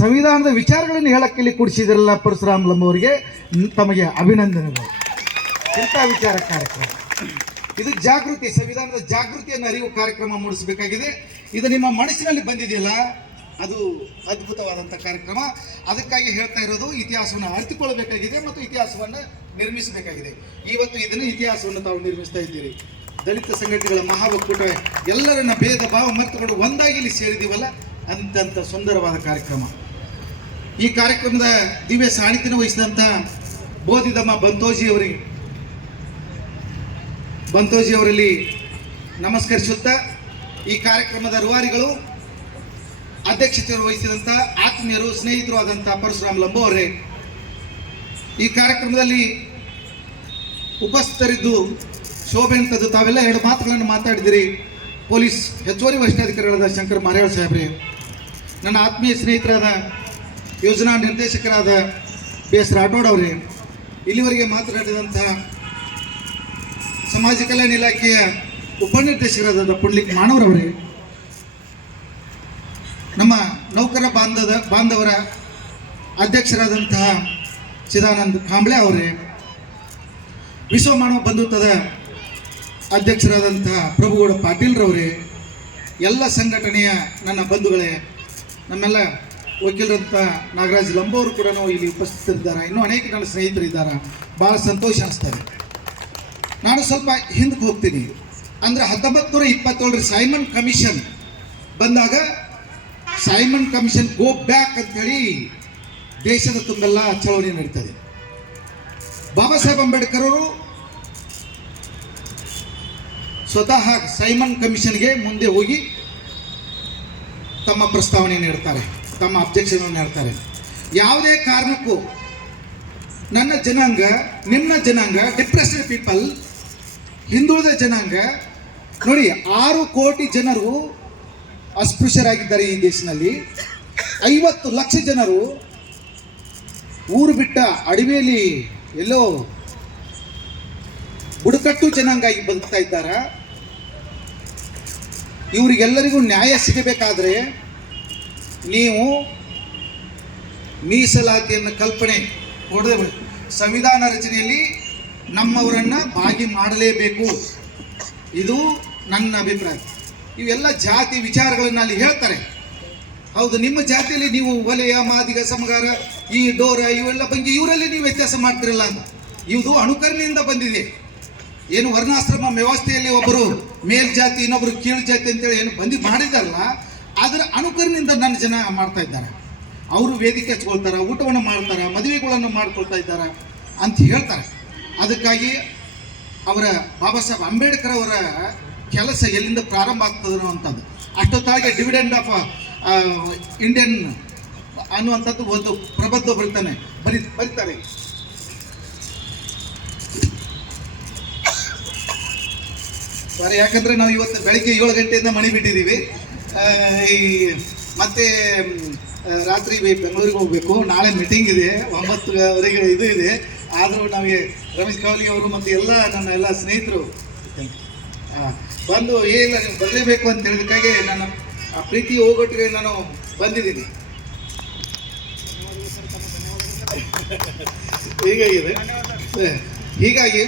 ಸಂವಿಧಾನದ ವಿಚಾರಗಳನ್ನು ಹೇಳಕ್ಕೆ ಇಲ್ಲಿ ಕೂಡಿಸಿದ್ರಲ್ಲ ಪರಶುರಾಮ್ ಲಂಬ ಅವರಿಗೆ ತಮಗೆ ಅಭಿನಂದನೆಗಳು. ಇಂಥ ವಿಚಾರ ಕಾರ್ಯಕ್ರಮ ಇದು ಜಾಗೃತಿ, ಸಂವಿಧಾನದ ಜಾಗೃತಿಯನ್ನು ಅರಿವು ಕಾರ್ಯಕ್ರಮ ಮೂಡಿಸಬೇಕಾಗಿದೆ. ಇದು ನಿಮ್ಮ ಮನಸ್ಸಿನಲ್ಲಿ ಬಂದಿದೆಯಲ್ಲ, ಅದು ಅದ್ಭುತವಾದಂಥ ಕಾರ್ಯಕ್ರಮ. ಅದಕ್ಕಾಗಿ ಹೇಳ್ತಾ ಇರೋದು, ಇತಿಹಾಸವನ್ನು ಅರಿತುಕೊಳ್ಳಬೇಕಾಗಿದೆ ಮತ್ತು ಇತಿಹಾಸವನ್ನು ನಿರ್ಮಿಸಬೇಕಾಗಿದೆ. ಇವತ್ತು ಇದನ್ನು ಇತಿಹಾಸವನ್ನು ತಾವು ನಿರ್ಮಿಸ್ತಾ ಇದ್ದೀರಿ. ದಲಿತ ಸಂಘಟನೆಗಳ ಮಹಾ ಒಕ್ಕೂಟ ಎಲ್ಲರನ್ನ ಭೇದ ಭಾವ ಮರೆತುಕೊಂಡು ಒಂದಾಗಿ ಇಲ್ಲಿ ಸೇರಿದೀವಲ್ಲ, ಅಂತಂತ ಸುಂದರವಾದ ಕಾರ್ಯಕ್ರಮ. ಈ ಕಾರ್ಯಕ್ರಮದ ದಿವ್ಯ ಸಾನ್ನಿಧ್ಯ ವಹಿಸಿದಂಥ ಬೋಧಿಧಮ್ಮ ಬಂತೋಜಿ ಅವರಲ್ಲಿ ನಮಸ್ಕರಿಸುತ್ತಾ, ಈ ಕಾರ್ಯಕ್ರಮದ ರೂವಾರಿಗಳು, ಅಧ್ಯಕ್ಷತೆ ವಹಿಸಿದಂಥ ಆತ್ಮೀಯರು, ಸ್ನೇಹಿತರು ಆದಂಥ ಪರಶುರಾಮ್ ಲಂಬ ಅವರೇ, ಈ ಕಾರ್ಯಕ್ರಮದಲ್ಲಿ ಉಪಸ್ಥಿತರಿದ್ದು ಶೋಭೆ ಅಂತದ್ದು ತಾವೆಲ್ಲ ಎರಡು ಮಾತುಗಳನ್ನು ಮಾತಾಡಿದಿರಿ. ಪೊಲೀಸ್ ಹೆಚ್ಚುವರಿ ವರಿಷ್ಠಾಧಿಕಾರಿಗಳಾದ ಶಂಕರ್ ಮಾರೇಳ್ ಸಾಹೇಬ್ರೆ, ನನ್ನ ಆತ್ಮೀಯ ಸ್ನೇಹಿತರಾದ ಯೋಜನಾ ನಿರ್ದೇಶಕರಾದ ಬಿ ಎಸ್ ರಾಠೋಡ್ ಅವರೇ, ಇಲ್ಲಿವರೆಗೆ ಮಾತನಾಡಿದಂಥ ಸಮಾಜ ಕಲ್ಯಾಣ ಇಲಾಖೆಯ ಉಪನಿರ್ದೇಶಕರಾದ ಪುಂಡ್ಲಿಕ್ ಮಾನವರವರೇ, ನಮ್ಮ ನೌಕರ ಬಾಂಧವರ ಅಧ್ಯಕ್ಷರಾದಂತಹ ಚಿದಾನಂದ್ ಕಾಂಬ್ಳೆ ಅವರೇ, ವಿಶ್ವ ಮಾನವ ಬಂಧುತ್ವದ ಅಧ್ಯಕ್ಷರಾದಂತಹ ಪ್ರಭುಗೌಡ ಪಾಟೀಲ್ರವರೇ, ಎಲ್ಲ ಸಂಘಟನೆಯ ನನ್ನ ಬಂಧುಗಳೇ, ನಮ್ಮೆಲ್ಲ ವಕೀಲರಂಥ ನಾಗರಾಜ್ ಲಂಬೋರು ಕೂಡ ಇಲ್ಲಿ ಉಪಸ್ಥಿತರಿದ್ದಾರೆ. ಇನ್ನೂ ಅನೇಕ ನನ್ನ ಸ್ನೇಹಿತರಿದ್ದಾರೆ. ಭಾಳ ಸಂತೋಷ ಅನಿಸ್ತದೆ. ನಾನು ಸ್ವಲ್ಪ ಹಿಂದಕ್ಕೆ ಹೋಗ್ತೀನಿ. ಅಂದರೆ 1927 ಸೈಮನ್ ಕಮಿಷನ್ ಬಂದಾಗ, ಸೈಮನ್ ಕಮಿಷನ್ ಗೋ ಬ್ಯಾಕ್ ಅಂಥೇಳಿ ದೇಶದ ತುಂಬೆಲ್ಲ ಚಳವಳಿ ನಡೀತದೆ. ಬಾಬಾ ಸಾಹೇಬ್ ಅಂಬೇಡ್ಕರ್ ಅವರು ಸ್ವತಃ ಸೈಮನ್ ಕಮಿಷನ್ಗೆ ಮುಂದೆ ಹೋಗಿ ತಮ್ಮ ಪ್ರಸ್ತಾವನೆ ನೀಡ್ತಾರೆ, ತಮ್ಮ ಅಬ್ಜೆಕ್ಷನ್ ನೀಡ್ತಾರೆ. ಯಾವುದೇ ಕಾರಣಕ್ಕೂ ನನ್ನ ಜನಾಂಗ, ನಿಮ್ಮ ಜನಾಂಗ, ಡಿಪ್ರೆಸ್ಡ್ ಪೀಪಲ್, ಹಿಂದುಳಿದ ಜನಾಂಗ ನೋಡಿ, 6 ಕೋಟಿ ಜನರು ಅಸ್ಪೃಶ್ಯರಾಗಿದ್ದಾರೆ ಈ ದೇಶದಲ್ಲಿ. 50 ಲಕ್ಷ ಜನರು ಊರು ಬಿಟ್ಟ ಅಡವಿಯಲ್ಲಿ ಎಲ್ಲೋ ಬುಡಕಟ್ಟು ಜನಾಂಗ ಆಗಿ ಬದುಕ್ತಾ ಇದ್ದಾರೆ. ಇವರಿಗೆಲ್ಲರಿಗೂ ನ್ಯಾಯ ಸಿಗಬೇಕಾದ್ರೆ ನೀವು ಮೀಸಲಾತಿಯನ್ನು ಕಲ್ಪನೆ ಕೊಡದೆ ಸಂವಿಧಾನ ರಚನೆಯಲ್ಲಿ ನಮ್ಮವರನ್ನು ಭಾಗಿ ಮಾಡಲೇಬೇಕು. ಇದು ನನ್ನ ಅಭಿಪ್ರಾಯ. ಇವೆಲ್ಲ ಜಾತಿ ವಿಚಾರಗಳನ್ನು ಅಲ್ಲಿ ಹೇಳ್ತಾರೆ. ಹೌದು, ನಿಮ್ಮ ಜಾತಿಯಲ್ಲಿ ನೀವು ವಲಯ, ಮಾದಿಗ, ಸಮಗಾರ, ಈ ಡೋರ ಇವೆಲ್ಲ ಬಂದು ಇವರಲ್ಲಿ ನೀವು ವ್ಯತ್ಯಾಸ ಮಾಡ್ತಿರಲ್ಲ ಅಂತ. ಇದು ಅನುಕರಣೆಯಿಂದ ಬಂದಿದೆ. ಏನು ವರ್ಣಾಶ್ರಮ ವ್ಯವಸ್ಥೆಯಲ್ಲಿ ಒಬ್ಬರು ಮೇಲ್ಜಾತಿ, ಇನ್ನೊಬ್ಬರು ಕೀಳು ಜಾತಿ ಅಂತೇಳಿ ಏನು ಮಾಡಿದಾರಲ್ಲ, ಅದರ ಅನುಕರಣೆಯಿಂದ ನನ್ನ ಜನ ಮಾಡ್ತಾ ಇದ್ದಾರೆ. ಅವರು ವೇದಿಕೆ ಹಚ್ಕೊಳ್ತಾರೆ, ಊಟವನ್ನು ಮಾಡ್ತಾರೆ, ಮದುವೆಗಳನ್ನು ಮಾಡ್ಕೊಳ್ತಾ ಇದ್ದಾರೆ ಅಂತ ಹೇಳ್ತಾರೆ. ಅದಕ್ಕಾಗಿ ಅವರ ಬಾಬಾ ಸಾಹೇಬ್ ಅಂಬೇಡ್ಕರ್ ಅವರ ಕೆಲಸ ಎಲ್ಲಿಂದ ಪ್ರಾರಂಭ ಆಗ್ತದೋ ಅಂತದ್ದು, ಅಷ್ಟೊತ್ತಾಗಿ ಡಿವಿಡೆಂಡ್ ಆಫ್ ಇಂಡಿಯನ್ ಅನ್ನುವಂಥದ್ದು ಒಂದು ಪ್ರಬಂಧ ಬರೀತಾರೆ. ಸಾರಿ, ಯಾಕಂದರೆ ನಾವು ಇವತ್ತು ಬೆಳಗ್ಗೆ 7 ಗಂಟೆಯಿಂದ ಮನೆ ಬಿಟ್ಟಿದ್ದೀವಿ. ಮತ್ತೆ ರಾತ್ರಿ ಬೆಂಗಳೂರಿಗೆ ಹೋಗಬೇಕು. ನಾಳೆ ಮೀಟಿಂಗ್ ಇದೆ, 9 ಇದು ಇದೆ. ಆದರೂ ನಮಗೆ ರಮೇಶ್ ಕಾವಲಿ ಅವರು ಮತ್ತು ನನ್ನ ಎಲ್ಲ ಸ್ನೇಹಿತರು ಬಂದು ಇಲ್ಲ ನೀವು ಬರಲೇಬೇಕು ಅಂತ ಹೇಳಿದಕ್ಕಾಗಿ ನಾನು ಆ ಪ್ರೀತಿ ಹೋಗೊಟ್ಟಿಗೆ ನಾನು ಬಂದಿದ್ದೀನಿ. ಹೀಗಾಗಿ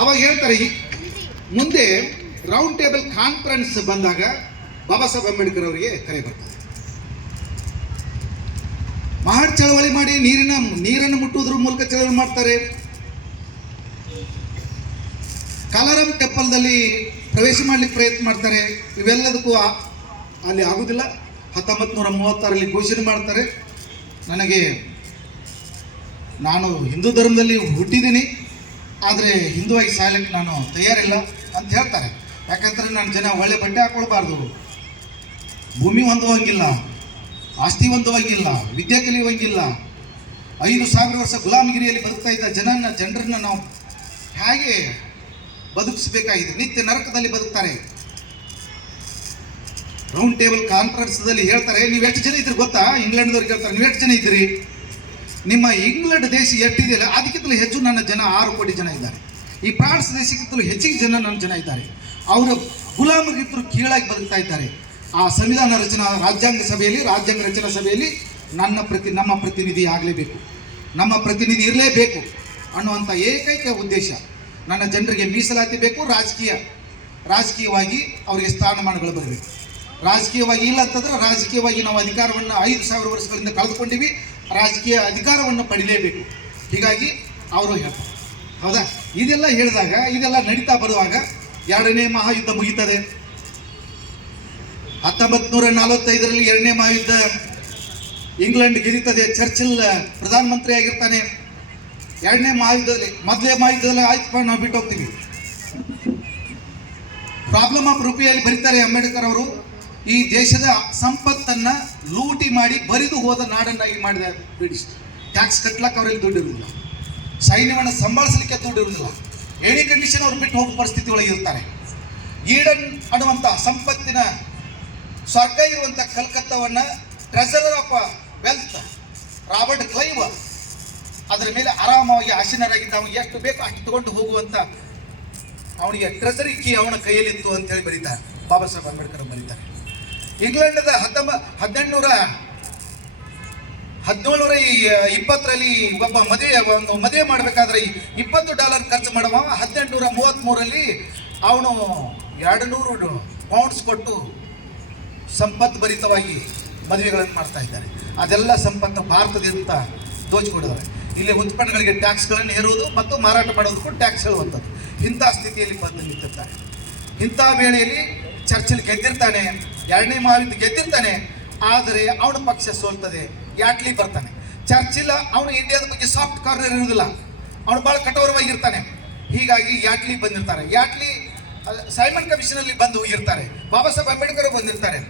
ಅವಾಗ ಹೇಳ್ತಾರೆ, ಮುಂದೆ ರೌಂಡ್ ಟೇಬಲ್ ಕಾನ್ಫರೆನ್ಸ್ ಬಂದಾಗ ಬಾಬಾ ಸಾಹೇಬ್ ಅಂಬೇಡ್ಕರ್ ಅವರಿಗೆ ಕರೆ ಬರ್ತದೆ. ಮಹಾ ಚಳವಳಿ ಮಾಡಿ ನೀರನ್ನು ಮುಟ್ಟುವುದ್ರ ಮೂಲಕ ಚಳವಳಿ ಮಾಡ್ತಾರೆ. ಕಾಲಾರಾಮ್ ಟೆಂಪಲ್ದಲ್ಲಿ ಪ್ರವೇಶ ಮಾಡಲಿಕ್ಕೆ ಪ್ರಯತ್ನ ಮಾಡ್ತಾರೆ. ಇವೆಲ್ಲದಕ್ಕೂ ಅಲ್ಲಿ ಆಗುವುದಿಲ್ಲ. 1936ರಲ್ಲಿ ಘೋಷಣೆ ಮಾಡ್ತಾರೆ, ನಾನು ಹಿಂದೂ ಧರ್ಮದಲ್ಲಿ ಹುಟ್ಟಿದ್ದೀನಿ, ಆದರೆ ಹಿಂದುವಾಗಿ ಸಾಯಲಿಕ್ಕೆ ನಾನು ತಯಾರಿಲ್ಲ ಅಂತ ಹೇಳ್ತಾರೆ. ಯಾಕಂದರೆ ನನ್ನ ಜನ ಒಳ್ಳೆ ಬಟ್ಟೆ ಹಾಕೊಳ್ಬಾರ್ದು, ಭೂಮಿ ಹೊಂದುವಂಗಿಲ್ಲ, ಆಸ್ತಿ ಹೊಂದುವಂಗಿಲ್ಲ, ವಿದ್ಯೆ ಕಲಿಯುವಂಗಿಲ್ಲ, 5,000 ವರ್ಷ ಗುಲಾಮಗಿರಿಯಲ್ಲಿ ಬದುಕ್ತಾ ಇದ್ದ ಜನರನ್ನ ನಾವು ಹೇಗೆ ಬದುಕಿಸಬೇಕಾಗಿದೆ? ನಿತ್ಯ ನರಕದಲ್ಲಿ ಬದುಕ್ತಾರೆ. ರೌಂಡ್ ಟೇಬಲ್ ಕಾನ್ಫರೆನ್ಸ್ದಲ್ಲಿ ಹೇಳ್ತಾರೆ, ನೀವು ಎಷ್ಟು ಜನ ಇದ್ರಿ ಗೊತ್ತಾ? ಇಂಗ್ಲೆಂಡ್ದವ್ರಿಗೆ ಹೇಳ್ತಾರೆ, ನೀವು ಎಷ್ಟು ಜನ ಇದ್ದೀರಿ? ನಿಮ್ಮ ಇಂಗ್ಲೆಂಡ್ ದೇಶ ಎಷ್ಟಿದೆಯಲ್ಲ ಅದಕ್ಕಿಂತಲೂ ಹೆಚ್ಚು ನನ್ನ ಜನ 6 ಕೋಟಿ ಜನ ಇದ್ದಾರೆ. ಈ ಫ್ರಾನ್ಸ್ ದೇಶಕ್ಕಿಂತಲೂ ಹೆಚ್ಚಿಗೆ ಜನ ನನ್ನ ಜನ ಇದ್ದಾರೆ. ಅವರು ಗುಲಾಮರಿಗಿಂತಲೂ ಕೀಳಾಗಿ ಬದುಕ್ತಾ ಇದ್ದಾರೆ. ಆ ಸಂವಿಧಾನ ರಚನಾ ರಾಜ್ಯಾಂಗ ಸಭೆಯಲ್ಲಿ, ರಾಜ್ಯಾಂಗ ರಚನಾ ಸಭೆಯಲ್ಲಿ ನಮ್ಮ ಪ್ರತಿನಿಧಿ ಆಗಲೇಬೇಕು, ನಮ್ಮ ಪ್ರತಿನಿಧಿ ಇರಲೇಬೇಕು ಅನ್ನುವಂಥ ಏಕೈಕ ಉದ್ದೇಶ. ನನ್ನ ಜನರಿಗೆ ಮೀಸಲಾತಿ ಬೇಕು, ರಾಜಕೀಯವಾಗಿ ಅವರಿಗೆ ಸ್ಥಾನಮಾನಗಳು ಬರಬೇಕು. ರಾಜಕೀಯವಾಗಿ ಇಲ್ಲ ಅಂತಂದ್ರೆ ರಾಜಕೀಯವಾಗಿ ನಾವು ಅಧಿಕಾರವನ್ನು 5,000 ವರ್ಷಗಳಿಂದ ಕಳೆದುಕೊಂಡಿವಿ, ರಾಜಕೀಯ ಅಧಿಕಾರವನ್ನು ಪಡಿಲೇಬೇಕು. ಹೀಗಾಗಿ ಅವರು ಹೇಳ್ತಾರೆ. ಹೌದಾ? ಇದೆಲ್ಲ ಹೇಳಿದಾಗ, ಇದೆಲ್ಲ ನಡೀತಾ ಬರುವಾಗ 2ನೇ ಮಹಾಯುದ್ಧ ಮುಗೀತದೆ. 1945ರಲ್ಲಿ 2ನೇ ಮಹಾಯುದ್ಧ ಇಂಗ್ಲೆಂಡ್ ಗೆದೀತದೆ. ಚರ್ಚಿಲ್ ಪ್ರಧಾನಮಂತ್ರಿ ಆಗಿರ್ತಾನೆ. 2ನೇ ಮಹಾಯುದ್ಧದಲ್ಲಿ, ಮೊದಲೇ ಮಹಾಯುದ್ಧದಲ್ಲಿ ಆಯ್ತು ನಾವು ಬಿಟ್ಟು ಹೋಗ್ತೀವಿ. ಪ್ರಾಬ್ಲಮ್ ಆಫ್ ರುಪಿಯಲ್ಲಿ ಬರೀತಾರೆ ಅಂಬೇಡ್ಕರ್ ಅವರು, ಈ ದೇಶದ ಸಂಪತ್ತನ್ನು ಲೂಟಿ ಮಾಡಿ ಬರಿದು ಹೋದ ನಾಡನ್ನಾಗಿ ಮಾಡಿದ ಬ್ರಿಟಿಷ್. ಟ್ಯಾಕ್ಸ್ ಕಟ್ಲಕ್ಕೆ ಅವರಲ್ಲಿ ದುಡ್ಡು ಇರುವುದಿಲ್ಲ, ಸೈನ್ಯವನ್ನು ಸಂಭಾಳಿಸಲಿಕ್ಕೆ ದುಡ್ಡು ಇರುವುದಿಲ್ಲ. ಎನಿ ಕಂಡೀಷನ್ ಅವ್ರು ಬಿಟ್ಟು ಹೋಗುವ ಪರಿಸ್ಥಿತಿ ಒಳಗೆ ಇರ್ತಾರೆ. ಈಡನ್ ಅನ್ನುವಂಥ ಸಂಪತ್ತಿನ ಸ್ವರ್ಗ ಇರುವಂಥ ಕಲ್ಕತ್ತಾವನ್ನು treasurer of wealth Robert Clive ಅದರ ಮೇಲೆ ಆರಾಮವಾಗಿ ಆಸೀನರಾಗಿದ್ದ, ಅವನಿಗೆ ಎಷ್ಟು ಬೇಕೋ ಅಷ್ಟು ತಗೊಂಡು ಹೋಗುವಂಥ ಅವನಿಗೆ ಟ್ರೆಸರಿ ಕೀ ಅವನ ಕೈಯಲ್ಲಿತ್ತು ಅಂತೇಳಿ ಬರೀತಾರೆ ಬಾಬಾ ಸಾಹೇಬ್ ಅಂಬೇಡ್ಕರ್ ಬರೀತಾರೆ. ಇಂಗ್ಲೆಂಡದ 1720ರಲ್ಲಿ ಒಬ್ಬ ಒಂದು ಮದುವೆ ಮಾಡಬೇಕಾದ್ರೆ $20 ಖರ್ಚು ಮಾಡುವ, 1833ರಲ್ಲಿ ಅವನು 200 ಪೌಂಡ್ಸ್ ಕೊಟ್ಟು ಸಂಪತ್ಭರಿತವಾಗಿ ಮದುವೆಗಳನ್ನು ಮಾಡ್ತಾ ಇದ್ದಾರೆ. ಅದೆಲ್ಲ ಸಂಪತ್ತು ಭಾರತದಿಂದ ದೋಚಿಕೊಂಡಿದ್ದಾರೆ. ಇಲ್ಲಿ ಉತ್ಪನ್ನಗಳಿಗೆ ಟ್ಯಾಕ್ಸ್ಗಳನ್ನು ಹೇರುವುದು ಮತ್ತು ಮಾರಾಟ ಮಾಡೋದಕ್ಕೂ ಟ್ಯಾಕ್ಸ್ ಹೇಳುವಂಥದ್ದು. ಇಂಥ ಸ್ಥಿತಿಯಲ್ಲಿ ಬಂದು ನಿಂತಿರ್ತಾರೆ. ಇಂಥ ವೇಳೆಯಲ್ಲಿ ಚರ್ಚಿಲ್ ಗೆದ್ದಿರ್ತಾನೆ, 2ನೇ ಮಹಾಯುದ್ಧ ಗೆದ್ದಿರ್ತಾನೆ. ಆದರೆ ಅವನ ಪಕ್ಷ ಸೋಲ್ತದೆ. ಯಾಟ್ಲಿ ಬರ್ತಾನೆ. ಚರ್ಚಿಲ್ ಅವನು ಇಂಡಿಯಾದ ಬಗ್ಗೆ ಸಾಫ್ಟ್ ಕಾರ್ನರ್ ಇರುವುದಿಲ್ಲ, ಅವನು ಭಾಳ ಕಠೋರವಾಗಿರ್ತಾನೆ. ಹೀಗಾಗಿ ಯಾಟ್ಲಿ ಬಂದಿರ್ತಾರೆ. ಯಾಟ್ಲಿ ಸೈಮನ್ ಕಮಿಷನಲ್ಲಿ ಬಂದು ಹೋಗಿರ್ತಾರೆ. ಬಾಬಾ ಸಾಹೇಬ್ ಅಂಬೇಡ್ಕರ್ ಬಂದಿರ್ತಾರೆ.